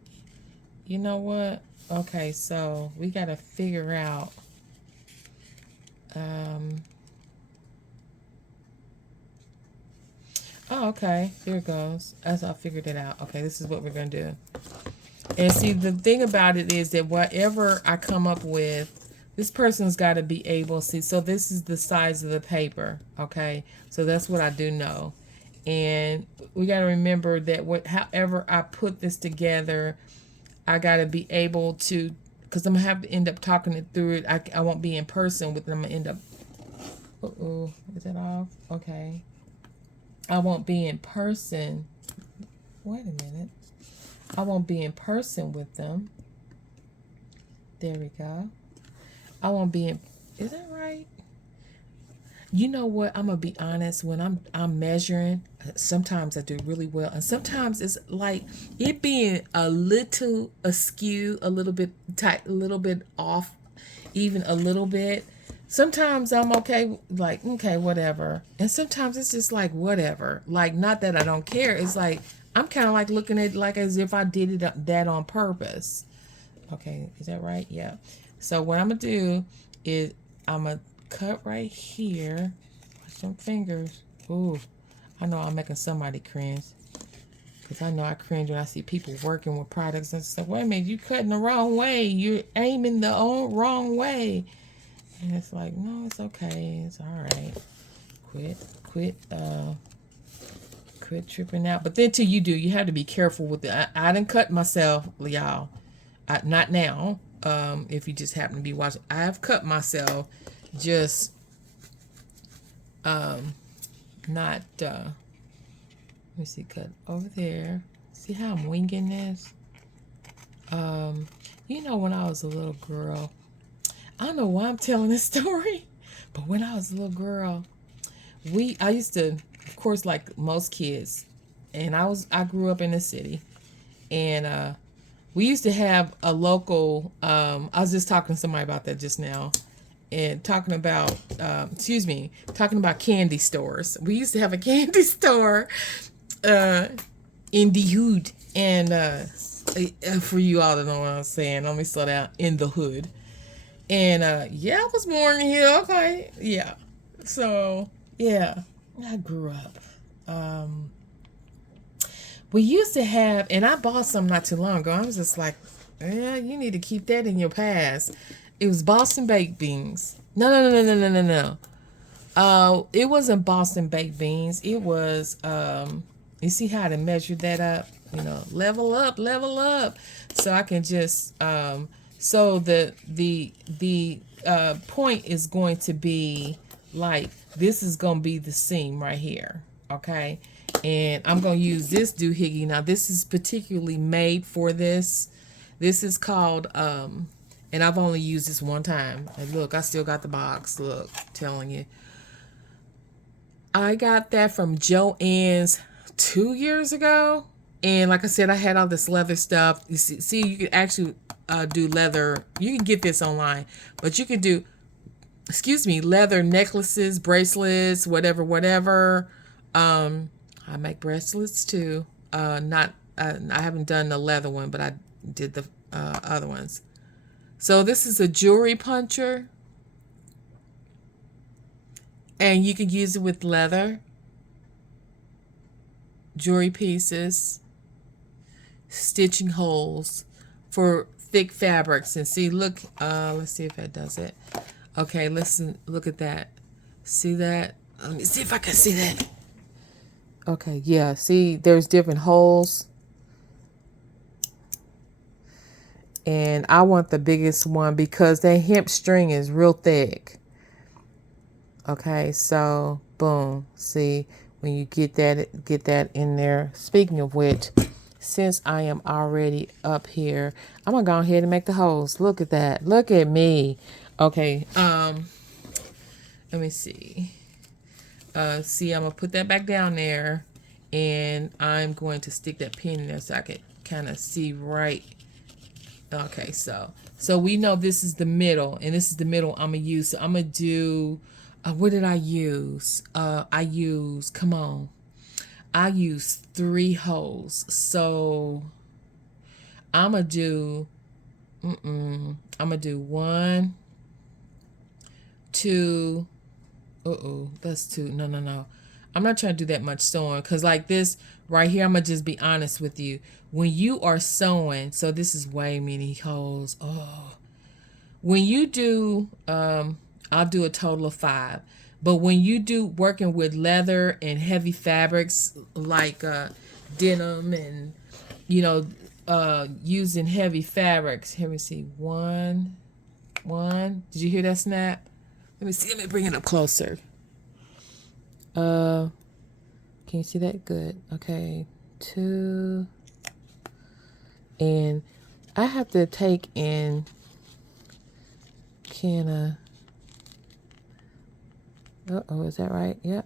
You know what? Okay, so we gotta figure out Oh, okay. Here it goes. As I figured it out. Okay, this is what we're gonna do. And see, the thing about it is that whatever I come up with, this person's got to be able. See, so this is the size of the paper. Okay, so that's what I do know. And we got to remember that however I put this together, I got to be able to, because I'm gonna have to end up talking it through it. I won't be in person with them. I'm gonna end up. Uh-oh, is it off? Okay. I won't be in person. Wait a minute. I won't be in person with them. There we go. I won't be in. Is that right? You know what? I'm gonna be honest. When I'm measuring, sometimes I do really well, and sometimes it's like it being a little askew, a little bit tight, a little bit off, even a little bit. Sometimes I'm okay, like okay, whatever, and sometimes it's just like whatever. Like not that I don't care. It's like I'm kind of like looking at it like as if I did it that on purpose. Okay, is that right? Yeah. So what I'm gonna do is I'm gonna cut right here. Watch them fingers. Ooh, I know I'm making somebody cringe. Because I know I cringe when I see people working with products and stuff. Wait a minute, you cutting the wrong way. You're aiming the wrong way. And it's like, no, it's okay. It's all right. Quit tripping out. But then till you do, you have to be careful with it. I didn't cut myself, y'all. Not now. If you just happen to be watching, I have cut myself. Just not. Let me see. Cut over there. See how I'm winging this. You know, when I was a little girl, I don't know why I'm telling this story, but when I was a little girl, I used to, of course, like most kids, and I grew up in the city, and we used to have a local. I was just talking to somebody about that just now, and talking about talking about candy stores. We used to have a candy store in the hood, and for you all to know what I'm saying, let me slow down. In the hood, and yeah, I was born here. Okay, yeah. So yeah, I grew up. We used to have, and I bought some not too long ago. I was just like, yeah, you need to keep that in your past. It was Boston baked beans. No. It wasn't Boston baked beans. It was, you see how to measure that up? You know, level up. So I can just, so the point is going to be like, this is going to be the seam right here. Okay. And I'm going to use this doohickey. Now, this is particularly made for this. This is called, and I've only used this one time. And look, I still got the box. Look, telling you. I got that from Joann's 2 years ago. And like I said, I had all this leather stuff. You see you can actually do leather. You can get this online. But you can do, leather necklaces, bracelets, whatever. I make bracelets too. Not I haven't done the leather one, but I did the other ones. So this is a jewelry puncher, and you can use it with leather, jewelry pieces, stitching holes for thick fabrics. And see, look, let's see if that does it. Okay, listen, look at that. See that? Let me see if I can see that. Okay, yeah, see, there's different holes. And I want the biggest one because that hemp string is real thick. Okay, so boom. See, when you get that in there. Speaking of which, since I am already up here, I'm gonna go ahead and make the holes. Look at that. Look at me. Okay, let me see. See, I'm gonna put that back down there, and I'm going to stick that pin in there so I can kind of see right. Okay, so we know this is the middle, and this is the middle I'm gonna use. So I'm gonna do. What did I use? I use 3 holes. So I'm gonna do. I'm gonna do 1, 2. That's 2. No. I'm not trying to do that much sewing, because like this right here, I'm gonna just be honest with you. When you are sewing, so this is way many holes. Oh, when you do, I'll do a total of 5. But when you do working with leather and heavy fabrics like denim and you know using heavy fabrics. Let me see, one. Did you hear that snap? Let me see. Let me bring it up closer. Can you see that? Good. Okay, 2. And I have to take in uh-oh, is that right? Yep.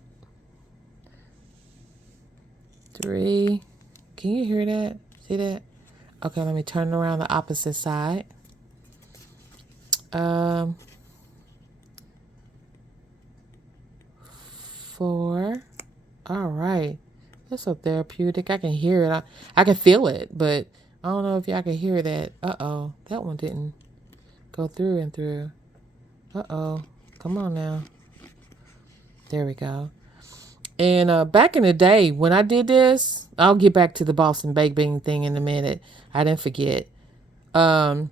3. Can you hear that? See that? Okay, let me turn it around the opposite side. 4. All right. That's so therapeutic. I can hear it. I can feel it, but I don't know if y'all can hear that. Uh-oh. That one didn't go through and through. Uh-oh. Come on now. There we go. And back in the day when I did this, I'll get back to the Boston baked bean thing in a minute. I didn't forget. When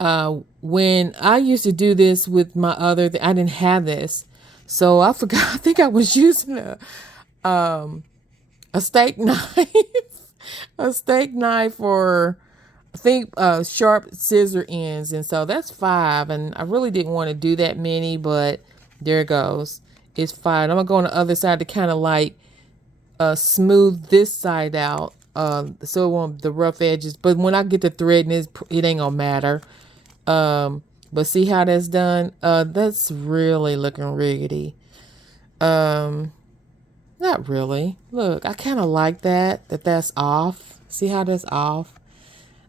I used to do this with my I didn't have this. So I forgot. I think I was using a steak knife, a steak knife, or I think sharp scissor ends. And so that's 5. And I really didn't want to do that many, but there it goes. It's 5. I'm gonna go on the other side to kind of like smooth this side out, so it won't the rough edges. But when I get to threading it ain't gonna matter. But see how that's done? That's really looking riggedy. Not really. Look, I kind of like that's off. See how that's off?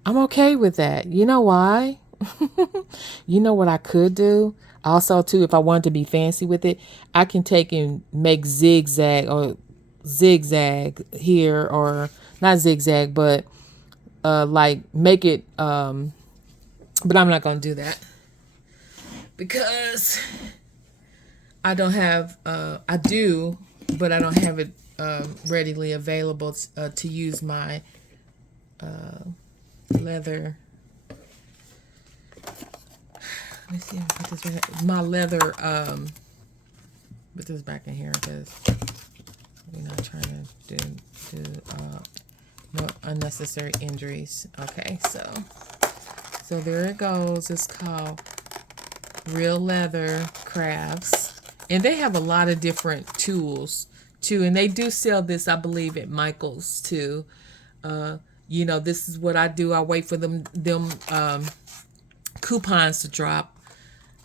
I'm okay with that. You know why? You know what I could do? Also, too, if I wanted to be fancy with it, I can take and make zigzag here, or not zigzag, but like make it. But I'm not gonna do that because I don't have. I do, but I don't have it readily available to use my leather. Let me see. Put this right. My leather. Put this back in here because we're not trying to do no unnecessary injuries. Okay, so there it goes. It's called Real Leather Crafts, and they have a lot of different tools too, and they do sell this, I believe, at Michael's too. This is what I do. I wait for them coupons to drop.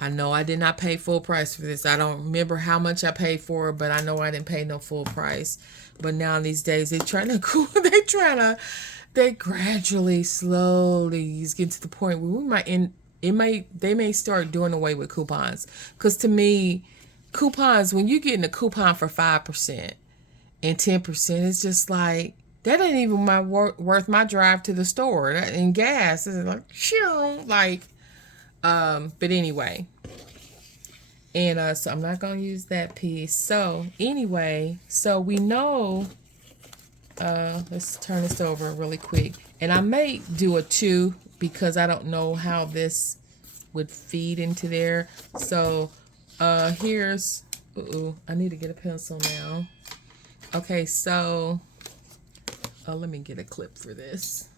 I know I did not pay full price for this. I don't remember how much I paid for it, but I know I didn't pay no full price. But now these days they gradually, slowly get to the point where they may start doing away with coupons. Because to me, coupons, when you're getting a coupon for 5% and 10%, it's just like, that ain't even worth my drive to the store. And gas is like, but anyway. And so I'm not going to use that piece. So anyway, so we know, let's turn this over really quick. And I may do a 2 because I don't know how this would feed into there. So here's, I need to get a pencil now. Okay, so let me get a clip for this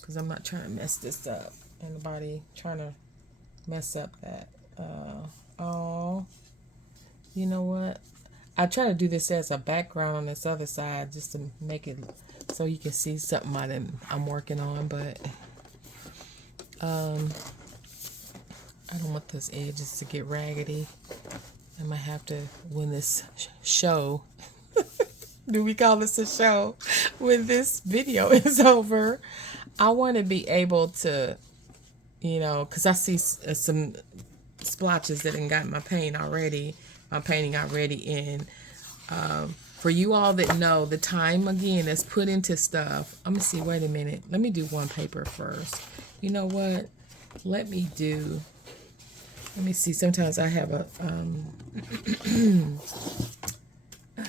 because I'm not trying to mess this up. Anybody trying to mess up that? You know what? I try to do this as a background on this other side just to make it so you can see something I'm working on, but I don't want those edges to get raggedy. I might have to, when this show, do we call this a show? When this video is over, I want to be able to, because I see some splotches that got my painting already in. For you all that know, the time again that's put into stuff. I'm gonna see. Wait a minute. Let me do one paper first. You know what? Let me see. Sometimes I have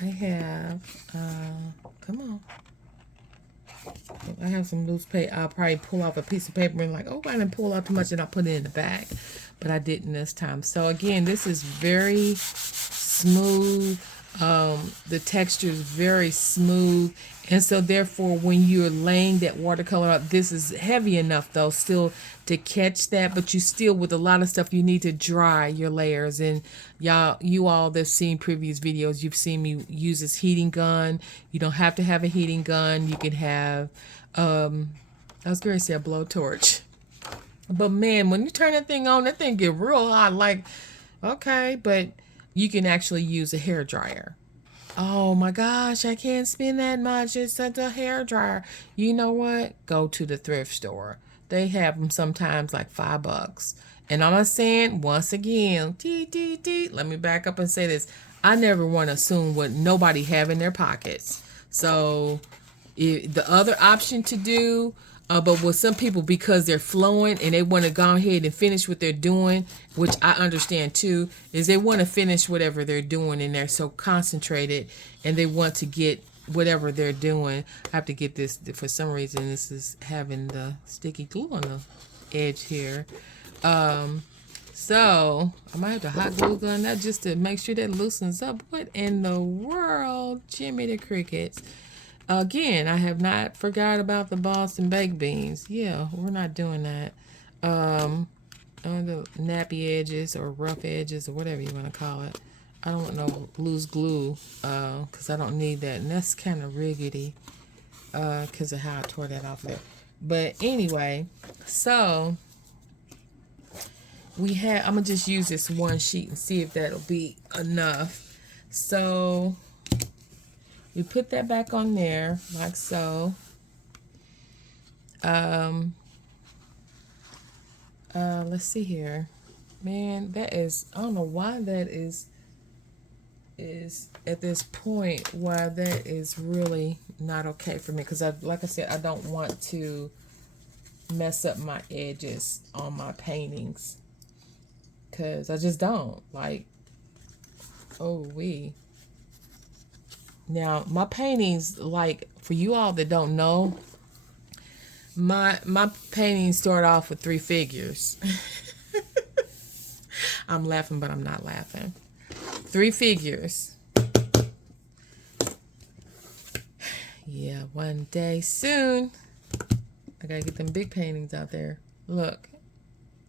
I have, come on. I have some loose paper. I'll probably pull off a piece of paper and like, oh, I didn't pull out too much, and I'll put it in the bag. But I didn't this time. So again, this is very smooth. The texture is very smooth, and so therefore when you're laying that watercolor out, this is heavy enough though still to catch that, but you still, with a lot of stuff, you need to dry your layers. And you all that's seen previous videos, you've seen me use this heating gun. You don't have to have a heating gun. You can have I was going to say a blowtorch, but man, when you turn that thing on, that thing get real hot. Like, okay, but you can actually use a hair dryer. Oh my gosh, I can't spend that much. It's such a hair dryer. You know what? Go to the thrift store. They have them sometimes like $5. And I'm not saying, once again, let me back up and say this. I never want to assume what nobody have in their pockets. So the other option to do, but with some people, because they're flowing and they want to go ahead and finish what they're doing, which I understand too, is they want to finish whatever they're doing and they're so concentrated and they want to get whatever they're doing. I have to get this, for some reason this is having the sticky glue on the edge here. So I might have to hot glue gun that just to make sure that loosens up. What in the world, Jimmy the Crickets? Again, I have not forgot about the Boston baked beans. Yeah, we're not doing that. On the nappy edges or rough edges or whatever you want to call it. I don't want no loose glue because I don't need that. And that's kind of riggedy because of how I tore that off there. But anyway, so I'm going to just use this one sheet and see if that'll be enough. So we put that back on there like so. Let's see here. Man, that is, I don't know why that is at this point, why that is really not okay for me. Because like I said, I don't want to mess up my edges on my paintings. Because I just don't. Like, oh, Now, my paintings, like, for you all that don't know, my paintings start off with 3 figures. I'm laughing, but I'm not laughing. 3 figures. Yeah, one day soon. I gotta get them big paintings out there. Look.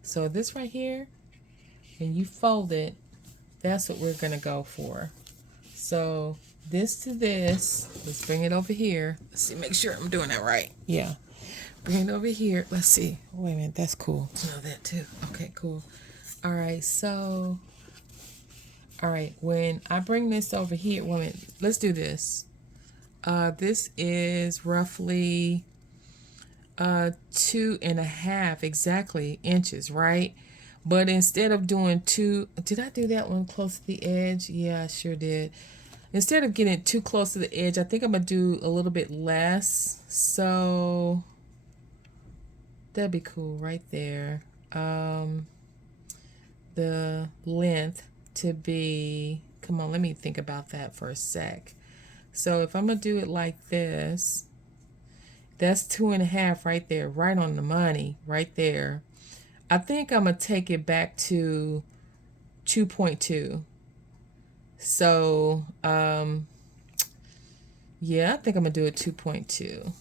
So this right here, and you fold it, that's what we're gonna go for. So this to this, let's bring it over here. Let's see, make sure I'm doing that right. Yeah. Bring it over here. Let's see. Wait a minute, that's cool. Know that too. Okay, cool. All right, so, all right, when I bring this over here, wait a minute, let's do this. This is roughly 2.5 exactly inches, right? But instead of doing 2, did I do that one close to the edge? Yeah, I sure did. Instead of getting too close to the edge, I think I'm going to do a little bit less. So that'd be cool right there. The length to be, come on, let me think about that for a sec. So if I'm going to do it like this, that's 2.5 right there, right on the money, right there. I think I'm going to take it back to 2.2. So, yeah, I think I'm going to do it 2.2.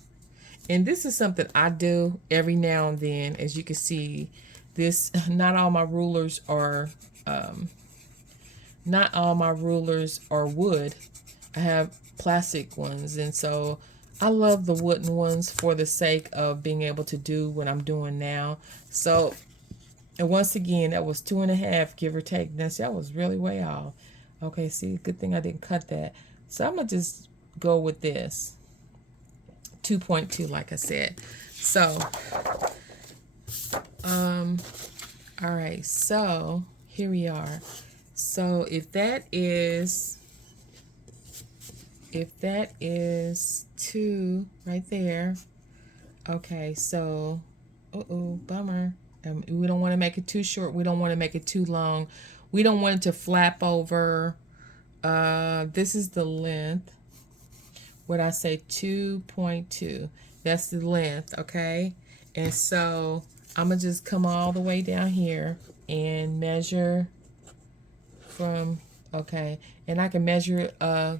And this is something I do every now and then. As you can see, this, not all my rulers are wood. I have plastic ones. And so I love the wooden ones for the sake of being able to do what I'm doing now. So, and once again, that was 2.5, give or take. That was really way off. Okay, see, good thing I didn't cut that. So I'm going to just go with this. 2.2, like I said. So, all right, so here we are. So if that is 2 right there. Okay, so, bummer. We don't want to make it too short. We don't want to make it too long. We don't want it to flap over This is the length. What I say, 2.2. That's the length, okay? And so I'm gonna just come all the way down here and measure from, okay, and I can measure.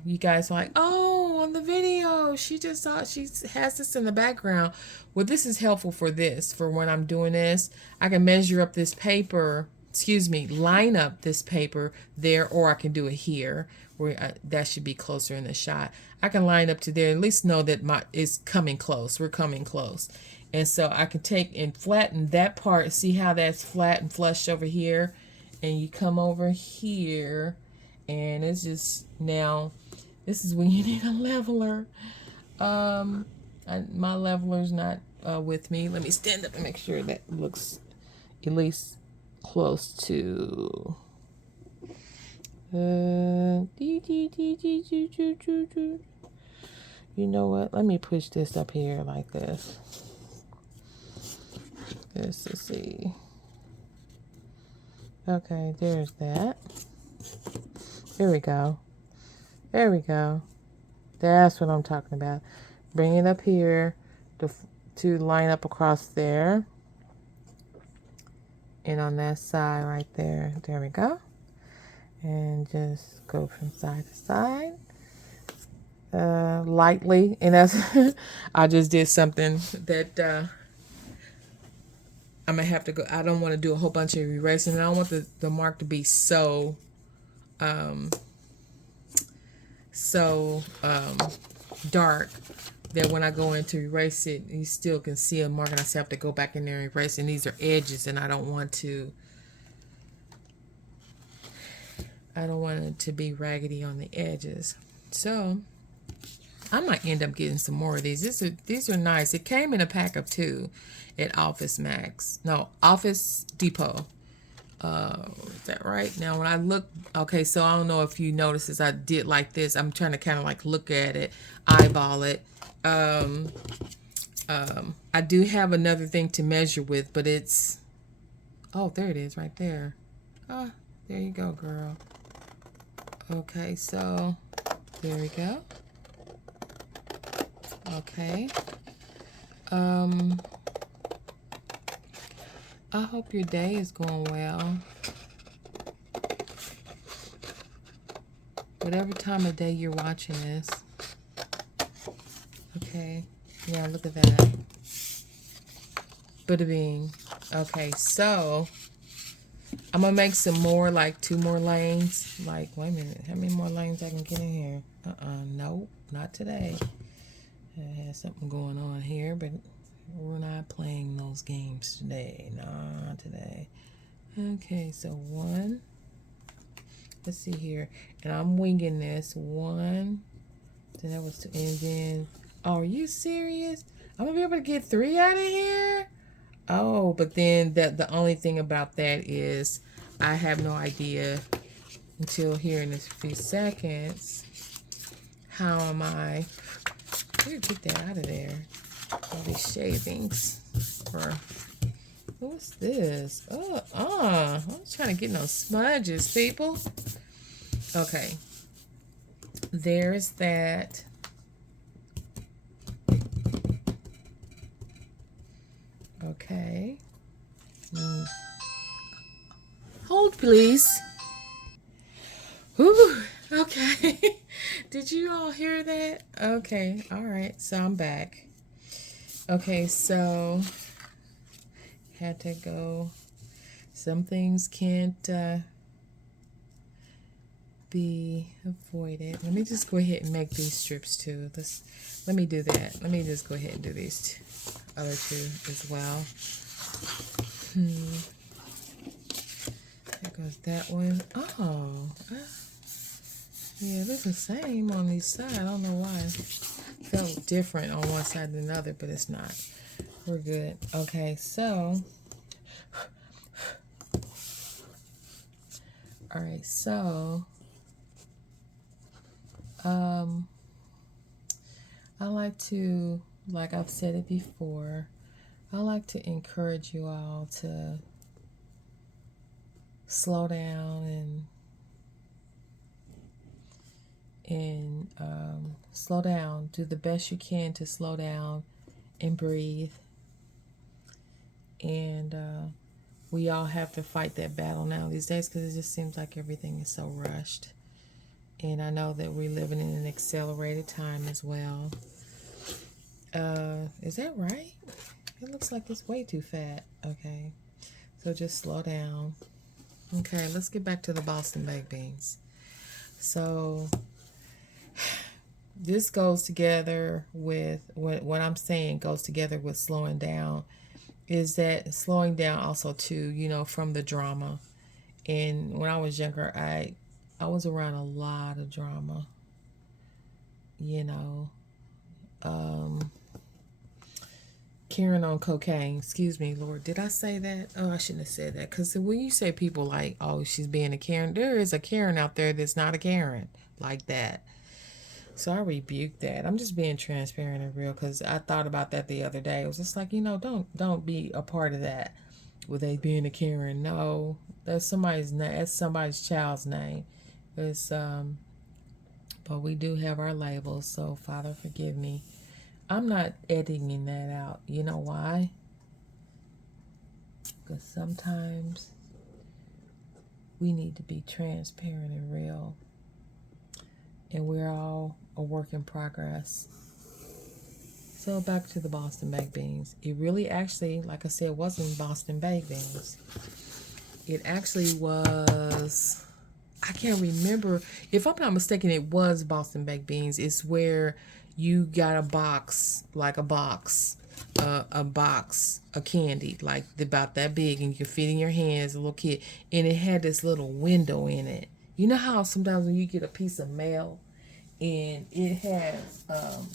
You guys are like, oh, on the video she just saw, she has this in the background. Well, this is helpful for this, for when I'm doing this. I can measure up this paper, excuse me, line up this paper there, or I can do it here where that should be closer in the shot. I can line up to there, at least know that my is coming close, we're coming close. And so I can take and flatten that part. See how that's flat and flush over here? And you come over here, and it's just, now this is when you need a leveler. My leveler's not with me. Let me stand up and make sure that looks at least close to you know what, let me push this up here like this. Let's see. Okay, there's that. There we go. There we go. That's what I'm talking about. Bring it up here to line up across there. And on that side right there. There we go. And just go from side to side. Lightly. And that's, I just did something that I'm going to have to go. I don't want to do a whole bunch of erasing. I don't want the mark to be so dark that when I go in to erase it, you still can see a mark, and I still have to go back in there and erase. And these are edges, and I don't want it to be raggedy on the edges. So I might end up getting some more of these. These are nice. It came in a pack of 2 at Office Depot. Is that right? Now when I look, okay, so I don't know if you notice this, I did like this. I'm trying to kind of like look at it, eyeball it. I do have another thing to measure with, but it's, oh, there it is right there. Oh, there you go, girl. Okay, so there we go. Okay. I hope your day is going well. Whatever time of day you're watching this. Okay. Yeah, look at that. Bada bing. Okay, so I'm gonna make some more, like 2 more lanes. Like, wait a minute, how many more lanes I can get in here? Nope, not today. I had something going on here, but we're not playing those games today. Not today. Okay, so 1. Let's see here. And I'm winging this. 1. Then that was 2. And then, oh, are you serious? I'm going to be able to get 3 out of here? Oh, but then the only thing about that is I have no idea until here in a few seconds. How am I? Here, get that out of there. All these shavings. Or what's this? I'm trying to get no smudges, people. Okay. There's that. Okay. Hold, please. Ooh, okay. Did you all hear that? Okay. All right. So I'm back. Okay, so had to go. Some things can't be avoided. Let me just go ahead and make these strips too. Let me do that. Let me just go ahead and do these other 2 as well. There goes that one. Oh, yeah, they're the same on each side. I don't know why. It felt different on one side than the other, but it's not. We're good. Okay, so. All right, so. I like to, like I've said it before, I like to encourage you all to slow down and and slow down. Do the best you can to slow down and breathe. And we all have to fight that battle now these days because it just seems like everything is so rushed. And I know that we're living in an accelerated time as well. Is that right? It looks like it's way too fat. Okay. So just slow down. Okay, let's get back to the Boston baked beans. So this goes together with what I'm saying goes together with slowing down, is that slowing down also too, you know, from the drama. And when I was younger, I was around a lot of drama, you know. Karen on cocaine. Excuse me, Lord. Did I say that? Oh, I shouldn't have said that. Because when you say people like, oh, she's being a Karen, there is a Karen out there that's not a Karen like that. So I rebuke that. I'm just being transparent and real because I thought about that the other day. It was just like, you know, don't be a part of that with they being a Karen. No, that's somebody's name. That's somebody's child's name. It's but we do have our labels. So Father, forgive me. I'm not editing that out. You know why? Because sometimes we need to be transparent and real. And we're all a work in progress. So back to the Boston baked beans. It really actually, like I said, wasn't Boston baked beans. It actually was, I can't remember. If I'm not mistaken, it was Boston baked beans. It's where you got a box, like a box of candy, like about that big, and you could fit in your hand as a little kid. And it had this little window in it. You know how sometimes when you get a piece of mail and it has oh,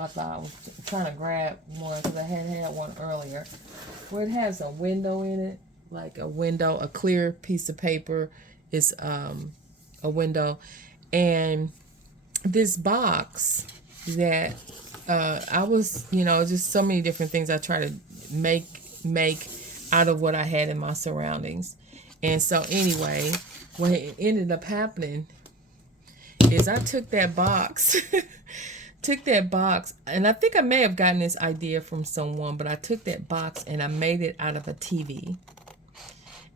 I thought I was trying to grab one because I had one earlier, where it has a window in it, like a window, a clear piece of paper is a window. And this box that I was, you know, just so many different things I try to make out of what I had in my surroundings. And so anyway, what ended up happening is I took that box and I think I may have gotten this idea from someone, but I took that box and I made it out of a TV.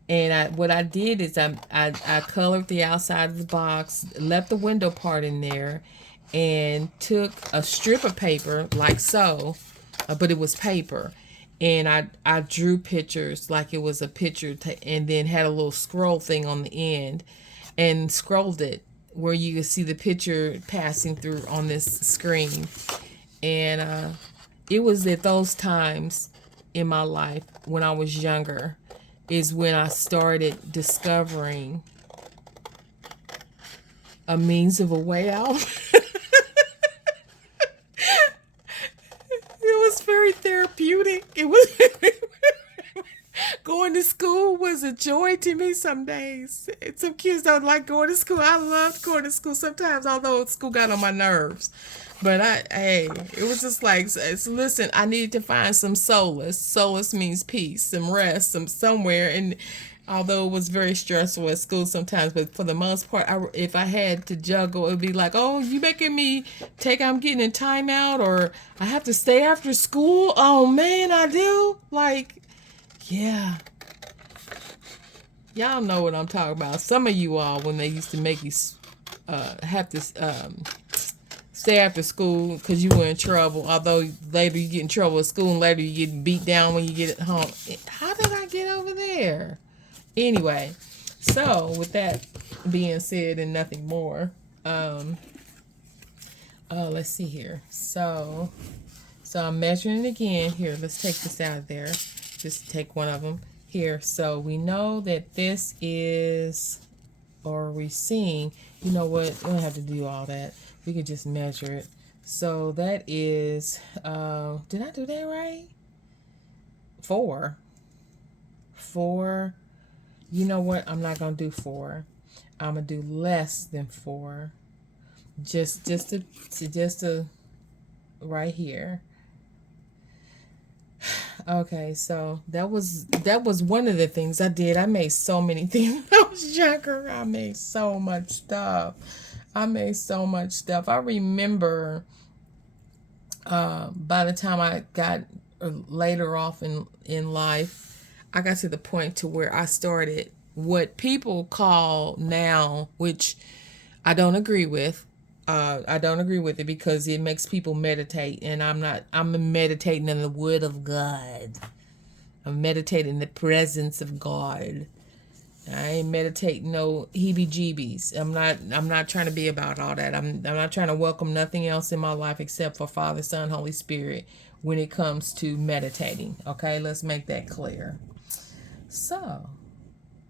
And what I did is I colored the outside of the box, left the window part in there, and took a strip of paper like so, but it was paper. And I drew pictures like it was a picture, and then had a little scroll thing on the end and scrolled it where you could see the picture passing through on this screen. And it was at those times in my life when I was younger is when I started discovering a means of a way out. It was very therapeutic. It was going to school was a joy to me some days. Some kids don't like going to school. I loved going to school sometimes, although school got on my nerves. But it was just like, listen, I needed to find some solace. Solace means peace, some rest, somewhere. And although it was very stressful at school sometimes, but for the most part, if I had to juggle, it would be like, oh, you making me I'm getting a timeout, or I have to stay after school. Oh man, I do. Like, yeah. Y'all know what I'm talking about. Some of you all, when they used to make you have to stay after school because you were in trouble, although later you get in trouble at school and later you get beat down when you get at home. How did I get over there? Anyway, so with that being said and nothing more, let's see here. So I'm measuring it again. Here, let's take this out of there. Just take one of them here. So we know that this is, or we're seeing, you know what, we don't have to do all that. We could just measure it. So that is, did I do that right? 4. You know what? I'm not going to do 4. I'm going to do less than 4. Just to right here. Okay, so that was one of the things I did. I made so many things when I was younger. I made so much stuff. I made so much stuff. I remember by the time I got later off in life, I got to the point to where I started what people call now, which I don't agree with. I don't agree with it because it makes people meditate, and I'm not. I'm meditating in the Word of God. I'm meditating in the presence of God. I ain't meditating no heebie-jeebies. I'm not trying to be about all that. I'm not trying to welcome nothing else in my life except for Father, Son, Holy Spirit when it comes to meditating. Okay, let's make that clear. So,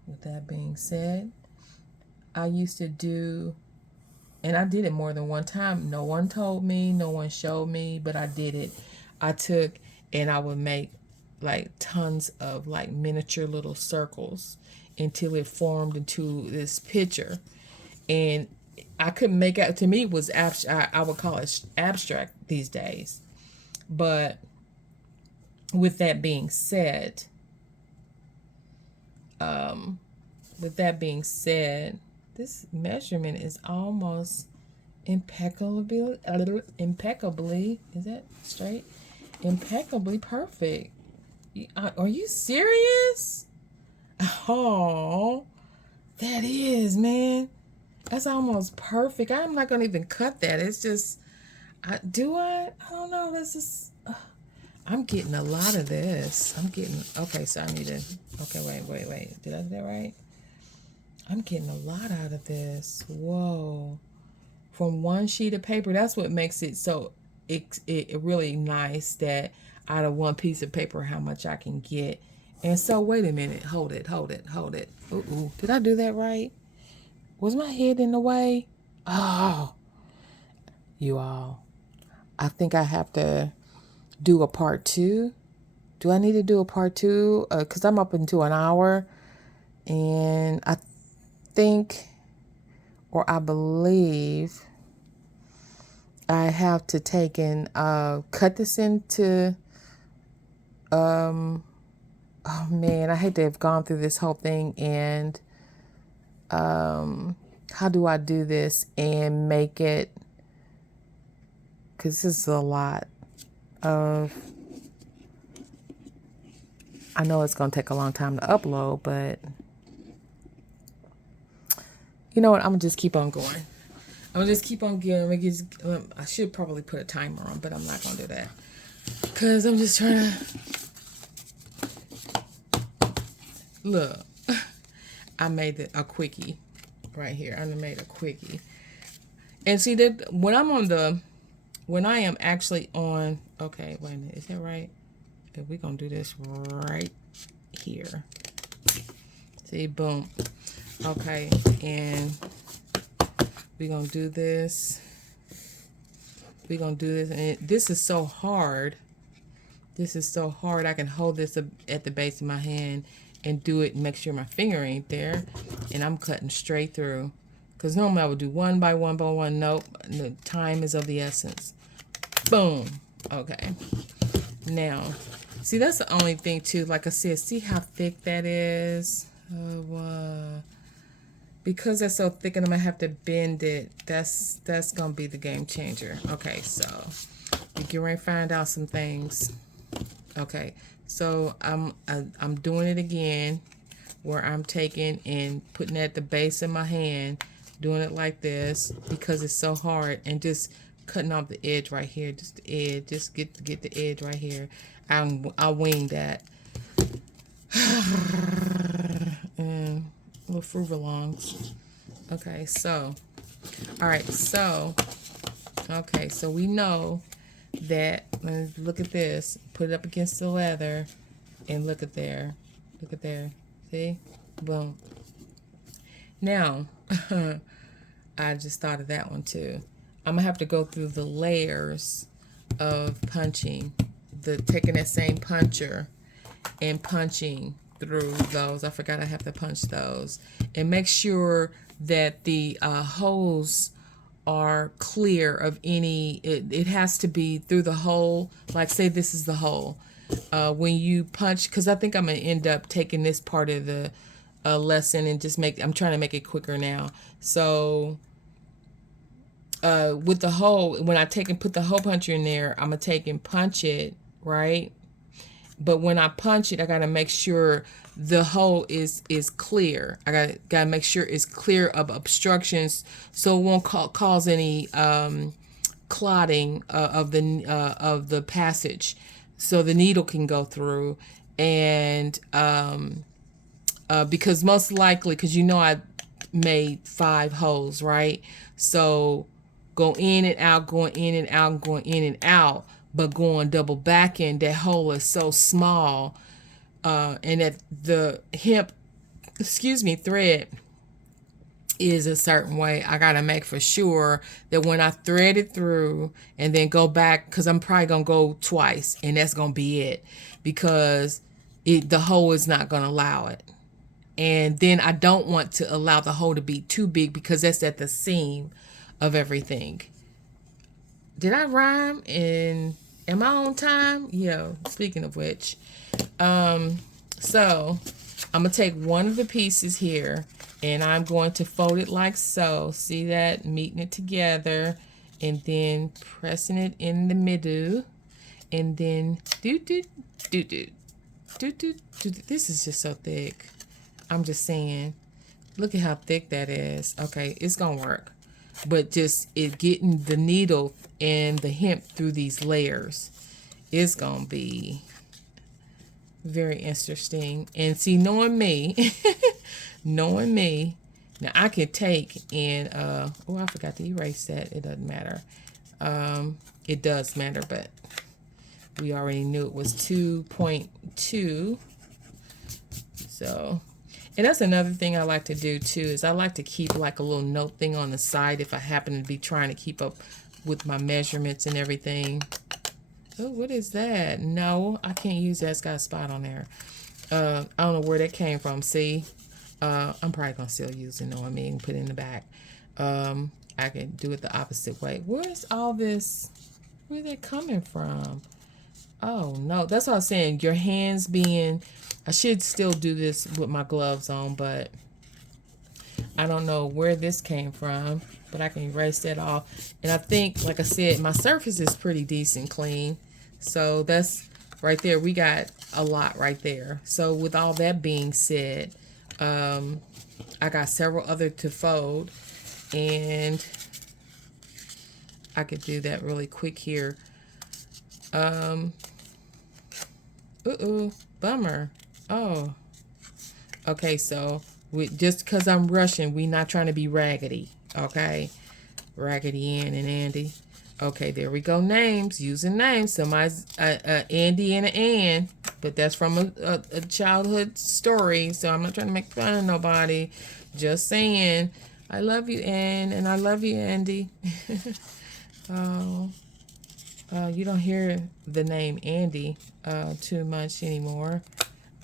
with that being said, I used to do, and I did it more than one time. No one told me, no one showed me, but I did it. I took and I would make like tons of like miniature little circles until it formed into this picture. And I couldn't make out, to me it was I would call it abstract these days. But with that being said, um, with that being said, this measurement is almost impeccably, is that straight? Impeccably perfect. Are you serious? Oh, that is, man. That's almost perfect. I'm not gonna even cut that. It's just, I don't know. This is. I'm getting a lot of this. I'm getting. Okay, so I need to. Okay, wait. Did I do that right? I'm getting a lot out of this. Whoa. From one sheet of paper. That's what makes it so it really nice that out of one piece of paper how much I can get. And so wait a minute. Hold it. Ooh. Did I do that right? Was my head in the way? Oh, you all. I think I have to do a part two. Do I need to do a part two? Because I'm up into an hour. And I think, or I believe, I have to take and cut this into, oh man, I hate to have gone through this whole thing. And how do I do this and make it, because this is a lot of, I know it's going to take a long time to upload, but you know what? I'm going to just keep on going. I'm going to just keep on going. I should probably put a timer on, but I'm not going to do that. Because I'm just trying to... Look. I made a quickie right here. I made a quickie. And see, that when I am actually on... Okay, wait a minute. Is that right? We're going to do this right here. See, boom. Okay, and we're going to do this. And this is so hard. This is so hard. I can hold this at the base of my hand and do it and make sure my finger ain't there. And I'm cutting straight through. Because normally I would do one by one by one. Nope. The time is of the essence. Boom. Okay. Now, see, that's the only thing too. Like I said, see how thick that is? Because that's so thick and I'm going to have to bend it. That's going to be the game changer. Okay, so we get ready to find out some things. Okay, so I'm doing it again where I'm taking and putting it at the base of my hand, doing it like this because it's so hard, and just cutting off the edge right here, just the edge, just get the edge right here. I'll wing that. And little fruit belongs. Okay, so all right, so okay, so we know that. Let's look at this. Put it up against the leather, and look at there. See, boom. Now, I just thought of that one too. I'm gonna have to go through the layers of punching, taking that same puncher and punching through those. I forgot I have to punch those, and make sure that the holes are clear of any, it has to be through the hole. Like say this is the hole. When you punch, because I think I'm going to end up taking this part of the lesson and just I'm trying to make it quicker now. So with the hole, when I take and put the hole puncher in there, I'm going to take and punch it, right? But when I punch it, I got to make sure the hole is clear. I got to make sure it's clear of obstructions so it won't cause any clotting of the passage, so the needle can go through. And because most likely, because I made 5 holes, right? So go in and out, going in and out, going in and out, but going double back in, that hole is so small, and that the hemp, thread is a certain way. I gotta make for sure that when I thread it through and then go back, because I'm probably gonna go twice, and that's gonna be it, because the hole is not gonna allow it. And then I don't want to allow the hole to be too big, because that's at the seam of everything. Did I rhyme? And am I on time? Yeah, speaking of which. So I'm going to take one of the pieces here, and I'm going to fold it like so. See that? Meeting it together, and then pressing it in the middle, and then do. This is just so thick. I'm just saying, look at how thick that is. Okay, it's gonna work, but just it getting the needle and the hemp through these layers is gonna be very interesting. And see, knowing me, knowing me, now I can take and oh, I forgot to erase that. It doesn't matter. It does matter, but we already knew it was 2.2. So. And that's another thing I like to do too, is I like to keep like a little note thing on the side if I happen to be trying to keep up with my measurements and everything. Oh, what is that? No, I can't use that. It's got a spot on there. I don't know where that came from. See, I'm probably gonna still use it, knowing me, and put it in the back. I can do it the opposite way. Where's all this? Where's that coming from? Oh no, that's what I was saying. Your hands being, I should still do this with my gloves on, but I don't know where this came from, but I can erase that off. And I think, like I said, my surface is pretty decent clean. So that's right there. We got a lot right there. So with all that being said, I got several other to fold, and I could do that really quick here. Bummer. Oh. Okay, so just because I'm rushing, we not trying to be raggedy. Okay? Raggedy Ann and Andy. Okay, there we go. Names. Using names. Somebody's Andy and an Ann. But that's from a childhood story, so I'm not trying to make fun of nobody. Just saying, I love you, Ann, and I love you, Andy. Oh. You don't hear the name Andy too much anymore,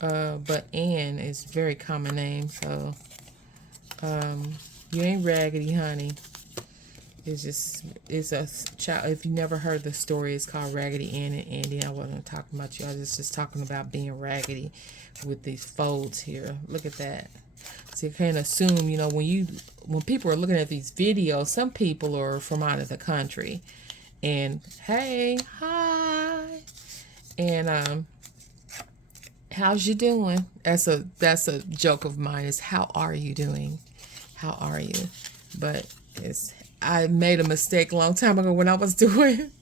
but Ann is a very common name, so you ain't raggedy, honey. It's a child. If you never heard the story, it's called Raggedy Ann and Andy. I wasn't talking about you. I was just talking about being raggedy with these folds here. Look at that. So you can't assume, when people are looking at these videos, some people are from out of the country. And hey, hi, and how's you doing? That's a joke of mine. Is how are you doing? How are you? But I made a mistake a long time ago when I was doing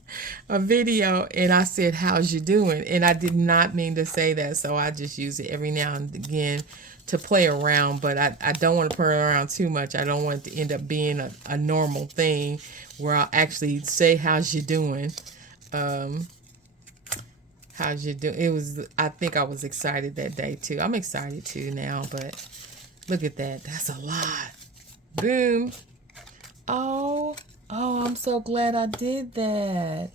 a video, and I said how's you doing, and I did not mean to say that, so I just use it every now and again to play around, but I don't want to play around too much. I don't want it to end up being a normal thing where I'll actually say, how's you doing? How's you doing? I think I was excited that day too. I'm excited too now, but look at that. That's a lot. Boom. Oh, I'm so glad I did that.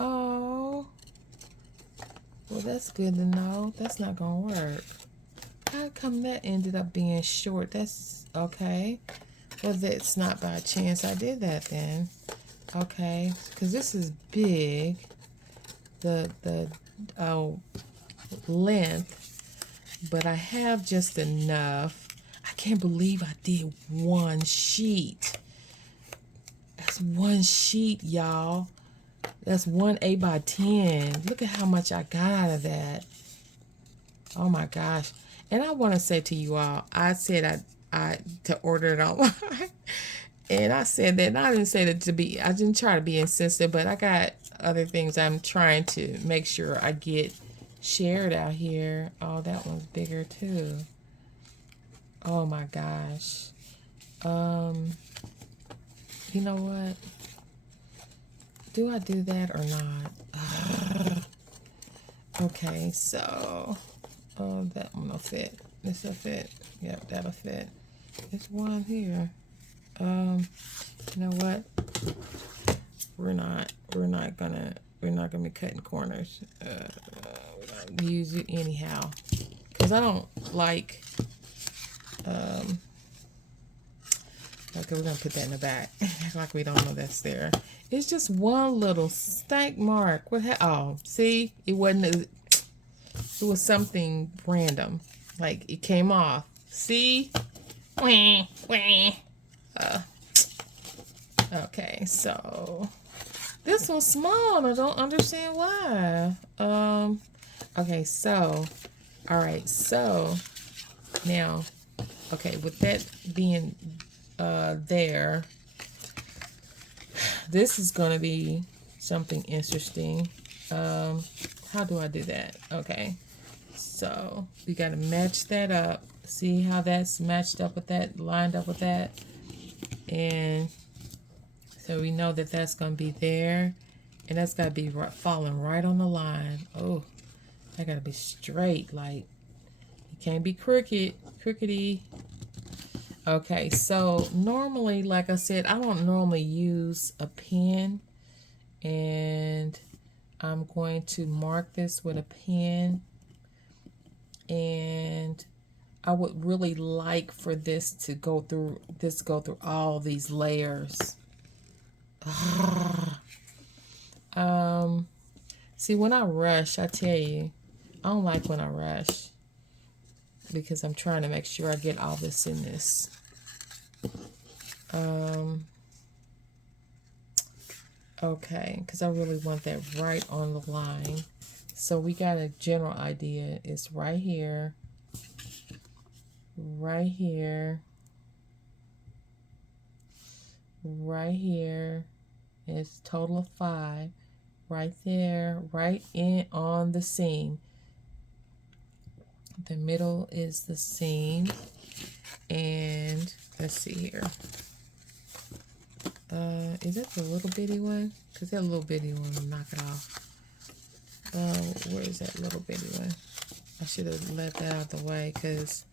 Oh. Well, that's good to know. That's not going to work. How come that ended up being short? That's okay. Well, that's not by chance I did that then. Okay, because this is big. The length, but I have just enough. I can't believe I did one sheet. That's one sheet, y'all. That's one 8x10. Look at how much I got out of that. Oh my gosh. And I want to say to you all, I said I to order it online. And I said that, and I didn't say that to be, I didn't try to be insensitive, but I got other things I'm trying to make sure I get shared out here. Oh, that one's bigger too. Oh my gosh. You know what? Do I do that or not? Okay, so that one will fit. This will fit. Yep, that'll fit. There's one here. You know what? We're not gonna be cutting corners. We're gonna use it anyhow, because I don't like. Okay, we're gonna put that in the back. Like we don't know that's there. It's just one little stank mark. What? Oh, see, it wasn't. It was something random. Like it came off. See? Okay, so this one's small. I don't understand why. Okay, so, all right, so now, okay, with that being there, this is gonna be something interesting. How do I do that? Okay, so we gotta match that up. See how that's matched up with that, lined up with that, and so we know that that's gonna be there, and that's gotta be falling right on the line. Oh, that gotta be straight. Like it can't be crookedy. Okay, so normally, like I said, I don't normally use a pen, and I'm going to mark this with a pen, and I would really like for this to go through all these layers. See, when I rush, I tell you, I don't like when I rush, because I'm trying to make sure I get all this in this. Okay, because I really want that right on the line. So we got a general idea. It's right here, right here, right here. It's a total of 5. Right there, right in on the seam. The middle is the seam. And let's see here. Is that the little bitty one? Because that little bitty one will knock it off. Where is that little bitty one? I should have let that out of the way, because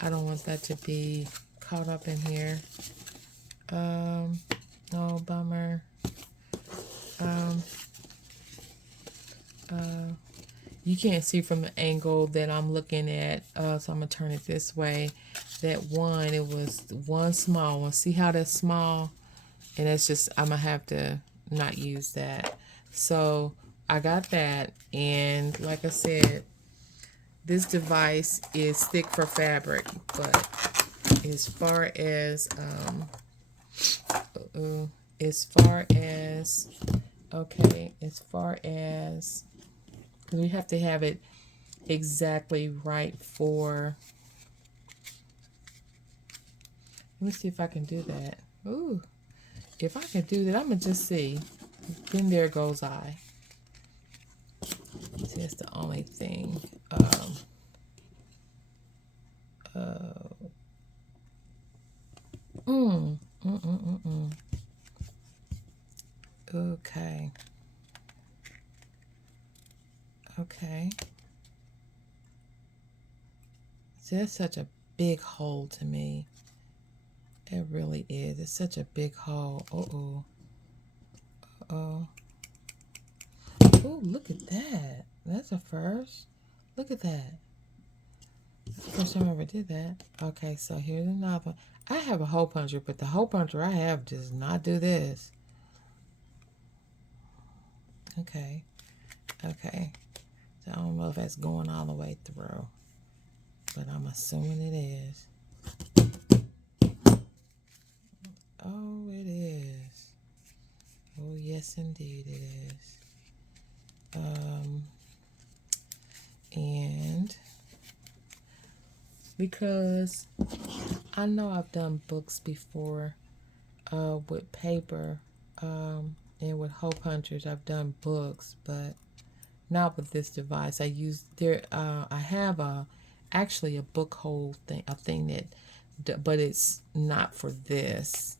I don't want that to be caught up in here. Oh, bummer. You can't see from the angle that I'm looking at, so I'm gonna turn it this way. That one, it was one small one. See how that's small? And that's just, I'm gonna have to not use that. So I got that, and like I said, this device is thick for fabric, but as far as we have to have it exactly right for, let me see if I can do that. Ooh, if I can do that, I'm gonna just see. Then there goes I. See, that's the only thing. Okay. Okay. See, that's such a big hole to me. It really is. It's such a big hole. Uh-oh. Uh-oh. Oh, look at that. That's a first. Look at that. That's the first time I ever did that. Okay, so here's another one. I have a hole puncher, but the hole puncher I have does not do this. Okay. Okay. So I don't know if that's going all the way through, but I'm assuming it is. Oh, it is. Oh, yes, indeed it is. And because I know I've done books before with paper and with hole punchers. I've done books, but not with this device. I have actually a book hole thing, a thing that, but it's not for this.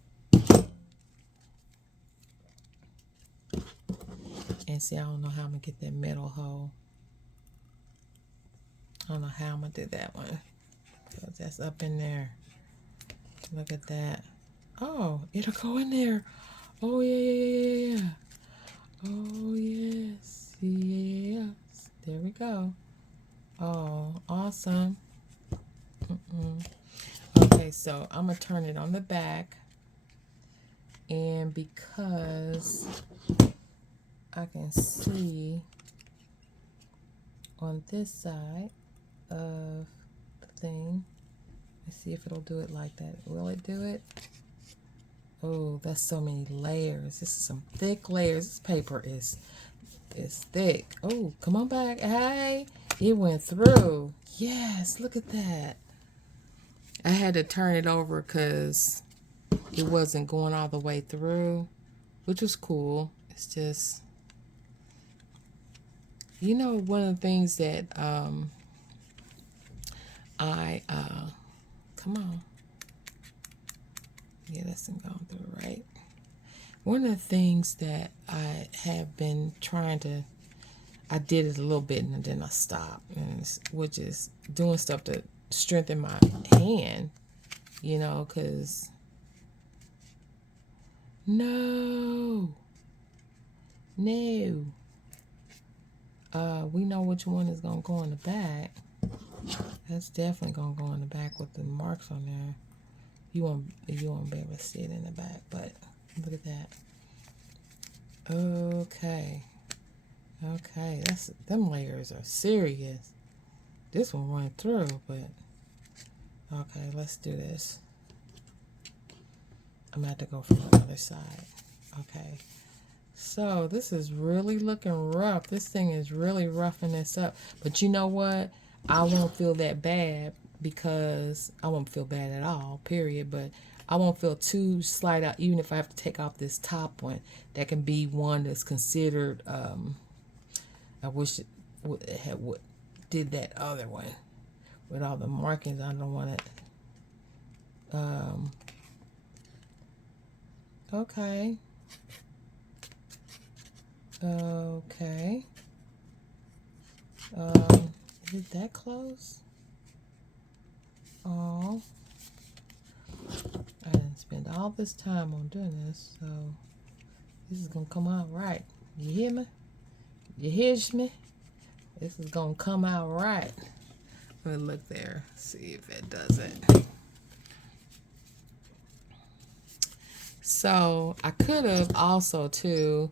And see, I don't know how I'm gonna get that metal hole. I don't know how I'm gonna do that one, because that's up in there. Look at that. Oh, it'll go in there. Oh, yeah. Oh, yes. Yes. There we go. Oh, awesome. Okay, so I'm going to turn it on the back. And because I can see on this side of the thing, let's see if it'll do it like that. Will it do it? Oh, that's so many layers. This is some thick layers. This paper is thick. Oh, come on back. Hey, it went through. Yes, look at that. I had to turn it over because it wasn't going all the way through, which was cool. It's just, you know, one of the things that come on. Yeah, that's going through, right? One of the things that I have been trying to, I did it a little bit and then I stopped, which is doing stuff to strengthen my hand, you know, because no, we know which one is going to go in the back. That's definitely going to go in the back with the marks on there. You won't be able to see it in the back, but look at that. Okay, them layers are serious. This one went through, but okay, let's do this. I'm gonna have to go from the other side. Okay, so this is really looking rough. This thing is really roughing this up, but you know what? I won't feel that bad, because I won't feel bad at all, period. But I won't feel too slight out, even if I have to take off this top one. That can be one that's considered, I wish it did that other one with all the markings. I don't want it. Okay. Okay. Is it that close? Oh, I didn't spend all this time on doing this, so this is gonna come out right. You hear me? You hear me? This is gonna come out right. Let me look there, see if it does it. So I could have also too.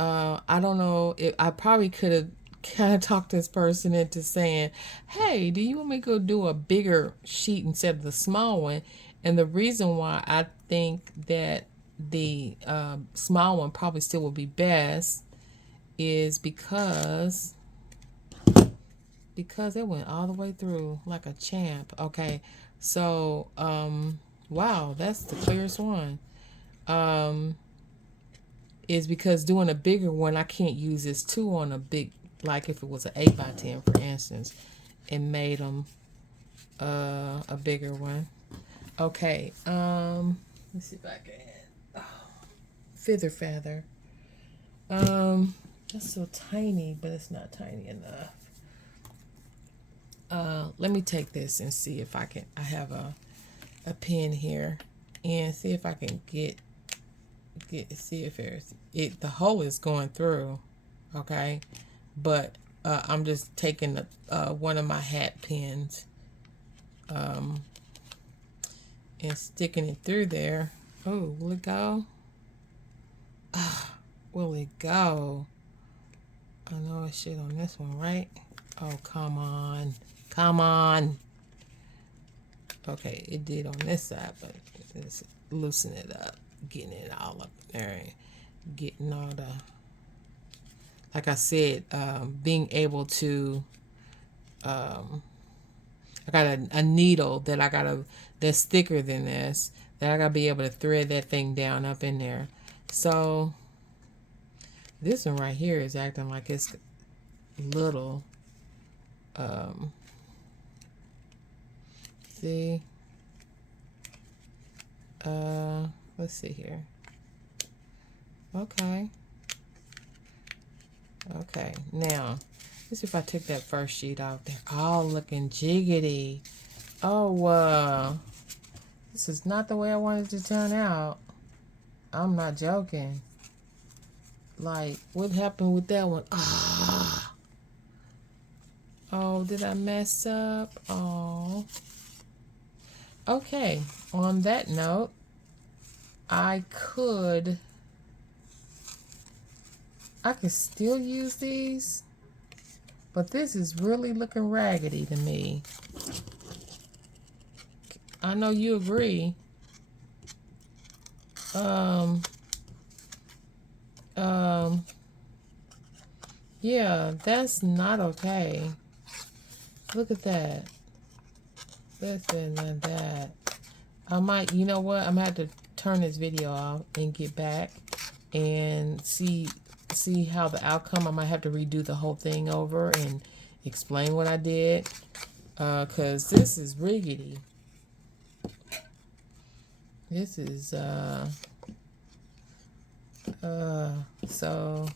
I don't know if I probably could have kind of talked this person into saying, hey, do you want me to go do a bigger sheet instead of the small one? And the reason why I think that the small one probably still would be best is because it went all the way through like a champ. Okay, so wow, that's the clearest one. Is because doing a bigger one, I can't use this 2 on a big, like if it was an 8x10, for instance, and made them a bigger one. Okay, let's see if I can feather. That's so tiny, but it's not tiny enough. Let me take this and see if I can. I have a pen here, and see if I can see if the hole is going through. Okay, but I'm just taking one of my hat pins, and sticking it through there. Oh, will it go? Will it go? I know it should on this one, right? Oh, come on. Come on. Okay, it did on this side, but let's loosen it up. Getting it all up there. Getting all the... Like I said, being able to... I got a needle that that's thicker than this, that I gotta be able to thread that thing down up in there. So this one right here is acting like it's little. See, let's see here. Okay, now let's see if I took that first sheet off. They're all looking jiggity. Oh, this is not the way I wanted it to turn out. I'm not joking. Like, what happened with that one? Oh, did I mess up? Oh. Okay, on that note, I could still use these, but this is really looking raggedy to me. I know you agree. Yeah, that's not okay. Look at that. This and that. I might, you know what? I'm gonna have to turn this video off and get back and see how the outcome. I might have to redo the whole thing over and explain what I did. Cause this is riggedy. This is so,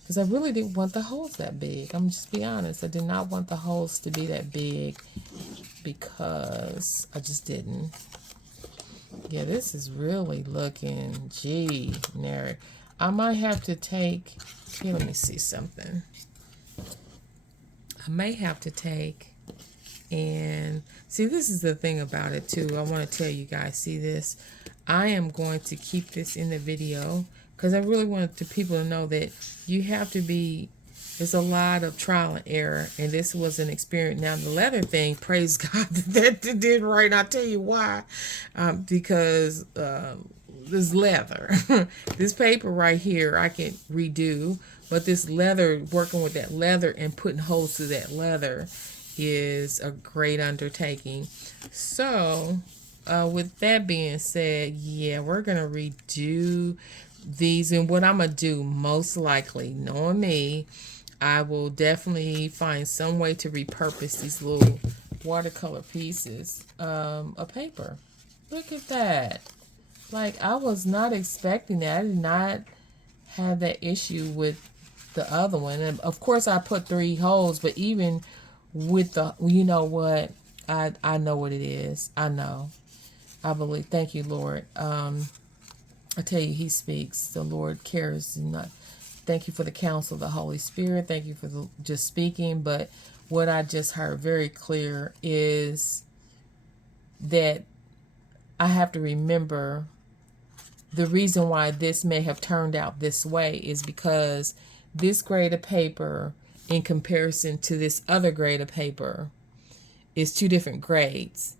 because I really didn't want the holes that big. I'm just be honest. I did not want the holes to be that big because I just didn't. Yeah, this is really looking generic. I might have to take, here, let me see something. I may have to take and see, this is the thing about it too. I want to tell you guys, see this? I am going to keep this in the video because I really want the people to know that you have to be, there's a lot of trial and error, and this was an experience. Now the leather thing, praise God that did right. I'll tell you why. Because this leather, this paper right here, I can redo, but this leather, working with that leather and putting holes through that leather is a great undertaking. So with that being said, yeah, we're gonna redo these, and what I'm gonna do, most likely, knowing me, I will definitely find some way to repurpose these little watercolor pieces of paper. Look at that. Like, I was not expecting that. I did not have that issue with the other one. And of course I put 3 holes, but even with the, you know what, I know what it is. I know. I believe. Thank you, Lord. I tell you, he speaks. The Lord cares. Not. Thank you for the counsel of the Holy Spirit. Thank you for just speaking. But what I just heard very clear is that I have to remember the reason why this may have turned out this way is because this grade of paper in comparison to this other grade of paper is 2 different grades.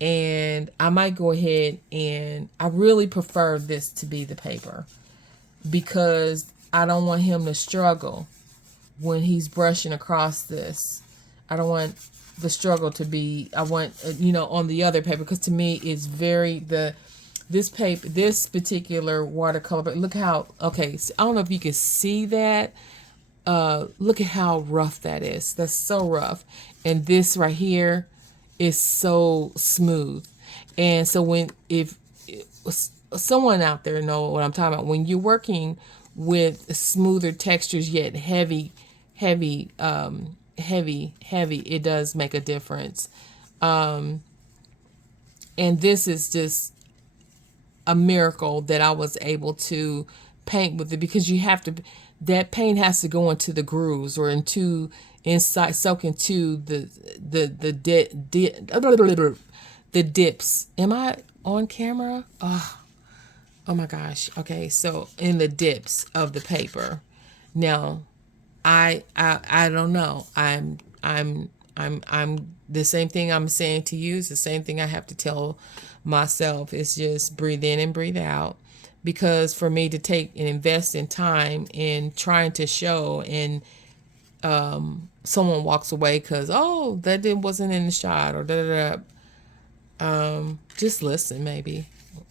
And I might go ahead and I really prefer this to be the paper because I don't want him to struggle when he's brushing across this. I don't want the struggle to be, I want, on the other paper, because to me it's very, this paper, this particular watercolor, but look how, okay, so I don't know if you can see that. Look at how rough that is. That's so rough. And this right here is so smooth. And so if someone out there know what I'm talking about, when you're working with smoother textures yet heavy, it does make a difference. And this is just a miracle that I was able to paint with it, because you have to, that paint has to go into the grooves or soak into the dips. Am I on camera? Oh my gosh. Okay, so in the dips of the paper. Now, I don't know. I'm the same thing I'm saying to you is the same thing I have to tell myself. It's just breathe in and breathe out. Because for me to take and invest in time in trying to show, and someone walks away because, oh, wasn't in the shot, or da da da. Just listen, maybe.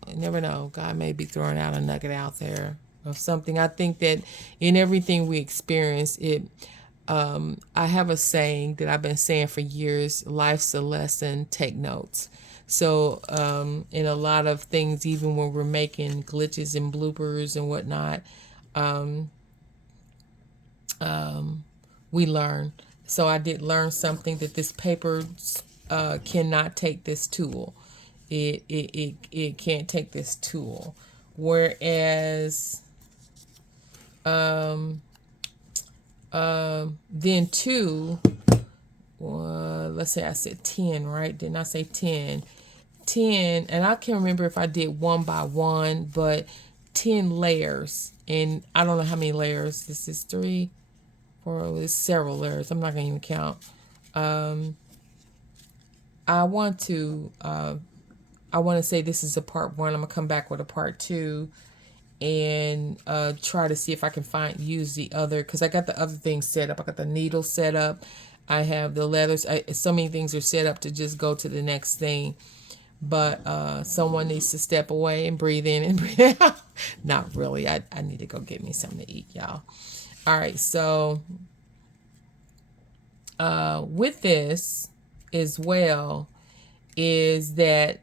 You never know. God may be throwing out a nugget out there of something. I think that in everything we experience, I have a saying that I've been saying for years: life's a lesson, take notes. So, in a lot of things, even when we're making glitches and bloopers and whatnot, we learn. So I did learn something, that this paper cannot take this tool. It can't take this tool. Whereas then two, let's say I said 10, right? Didn't I say 10? 10, and I can't remember if I did one by one, but 10 layers. And I don't know how many layers. This is 3, 4, it's several layers. I'm not going to even count. I want to say this is a part 1. I'm going to come back with a part 2 and try to see if I can use the other, because I got the other things set up. I got the needle set up. I have the leathers. So many things are set up to just go to the next thing. But someone needs to step away and breathe in and breathe out. Not really. I need to go get me something to eat, y'all. All right. So with this as well is that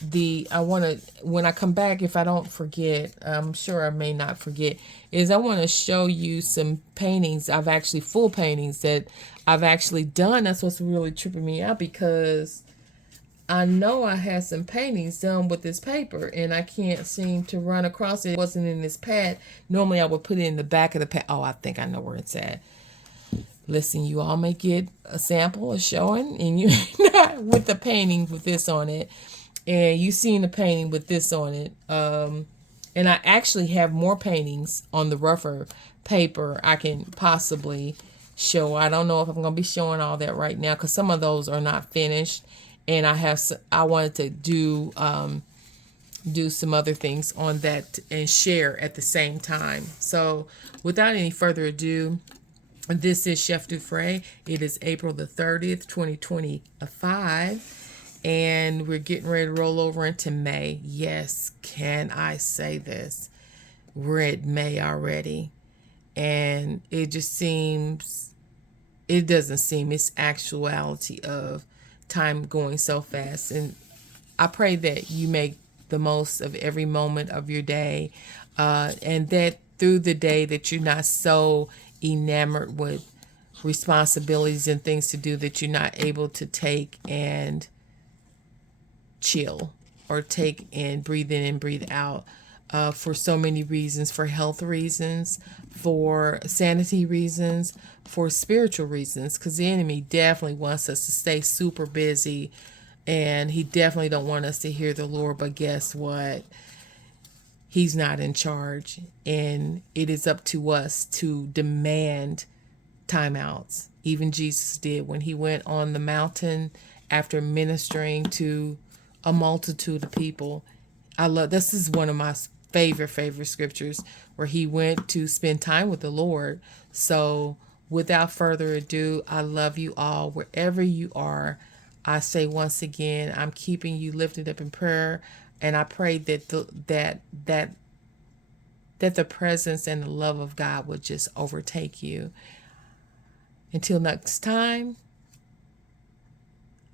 when I come back, if I don't forget, I'm sure I may not forget, is I want to show you some paintings. Full paintings that I've actually done. That's what's really tripping me out, because I know I had some paintings done with this paper and I can't seem to run across it. It wasn't in this pad. Normally I would put it in the back of the pad. Oh, I think I know where it's at. Listen, you all may get a sample, a showing, and you with the painting with this on it. And you seen the painting with this on it. And I actually have more paintings on the rougher paper I can possibly show. I don't know if I'm going to be showing all that right now, because some of those are not finished. And I wanted to do some other things on that and share at the same time. So without any further ado, this is Chef Dufresne. It is April the 30th, 2025. And we're getting ready to roll over into May. Yes, can I say this? We're at May already. And it doesn't seem, it's actuality of time going so fast. And I pray that you make the most of every moment of your day, and that through the day that you're not so enamored with responsibilities and things to do that you're not able to take and chill, or take and breathe in and breathe out, for so many reasons, for health reasons, for sanity reasons, for spiritual reasons, because the enemy definitely wants us to stay super busy, and he definitely don't want us to hear the Lord. But guess what? He's not in charge, and it is up to us to demand timeouts. Even Jesus did when he went on the mountain after ministering to a multitude of people. This is one of my favorite scriptures, where he went to spend time with the Lord. So without further ado, I love you all wherever you are. I say once again, I'm keeping you lifted up in prayer, and I pray that the presence and the love of God would just overtake you. Until next time,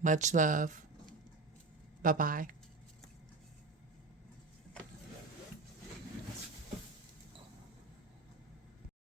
much love. Bye-bye.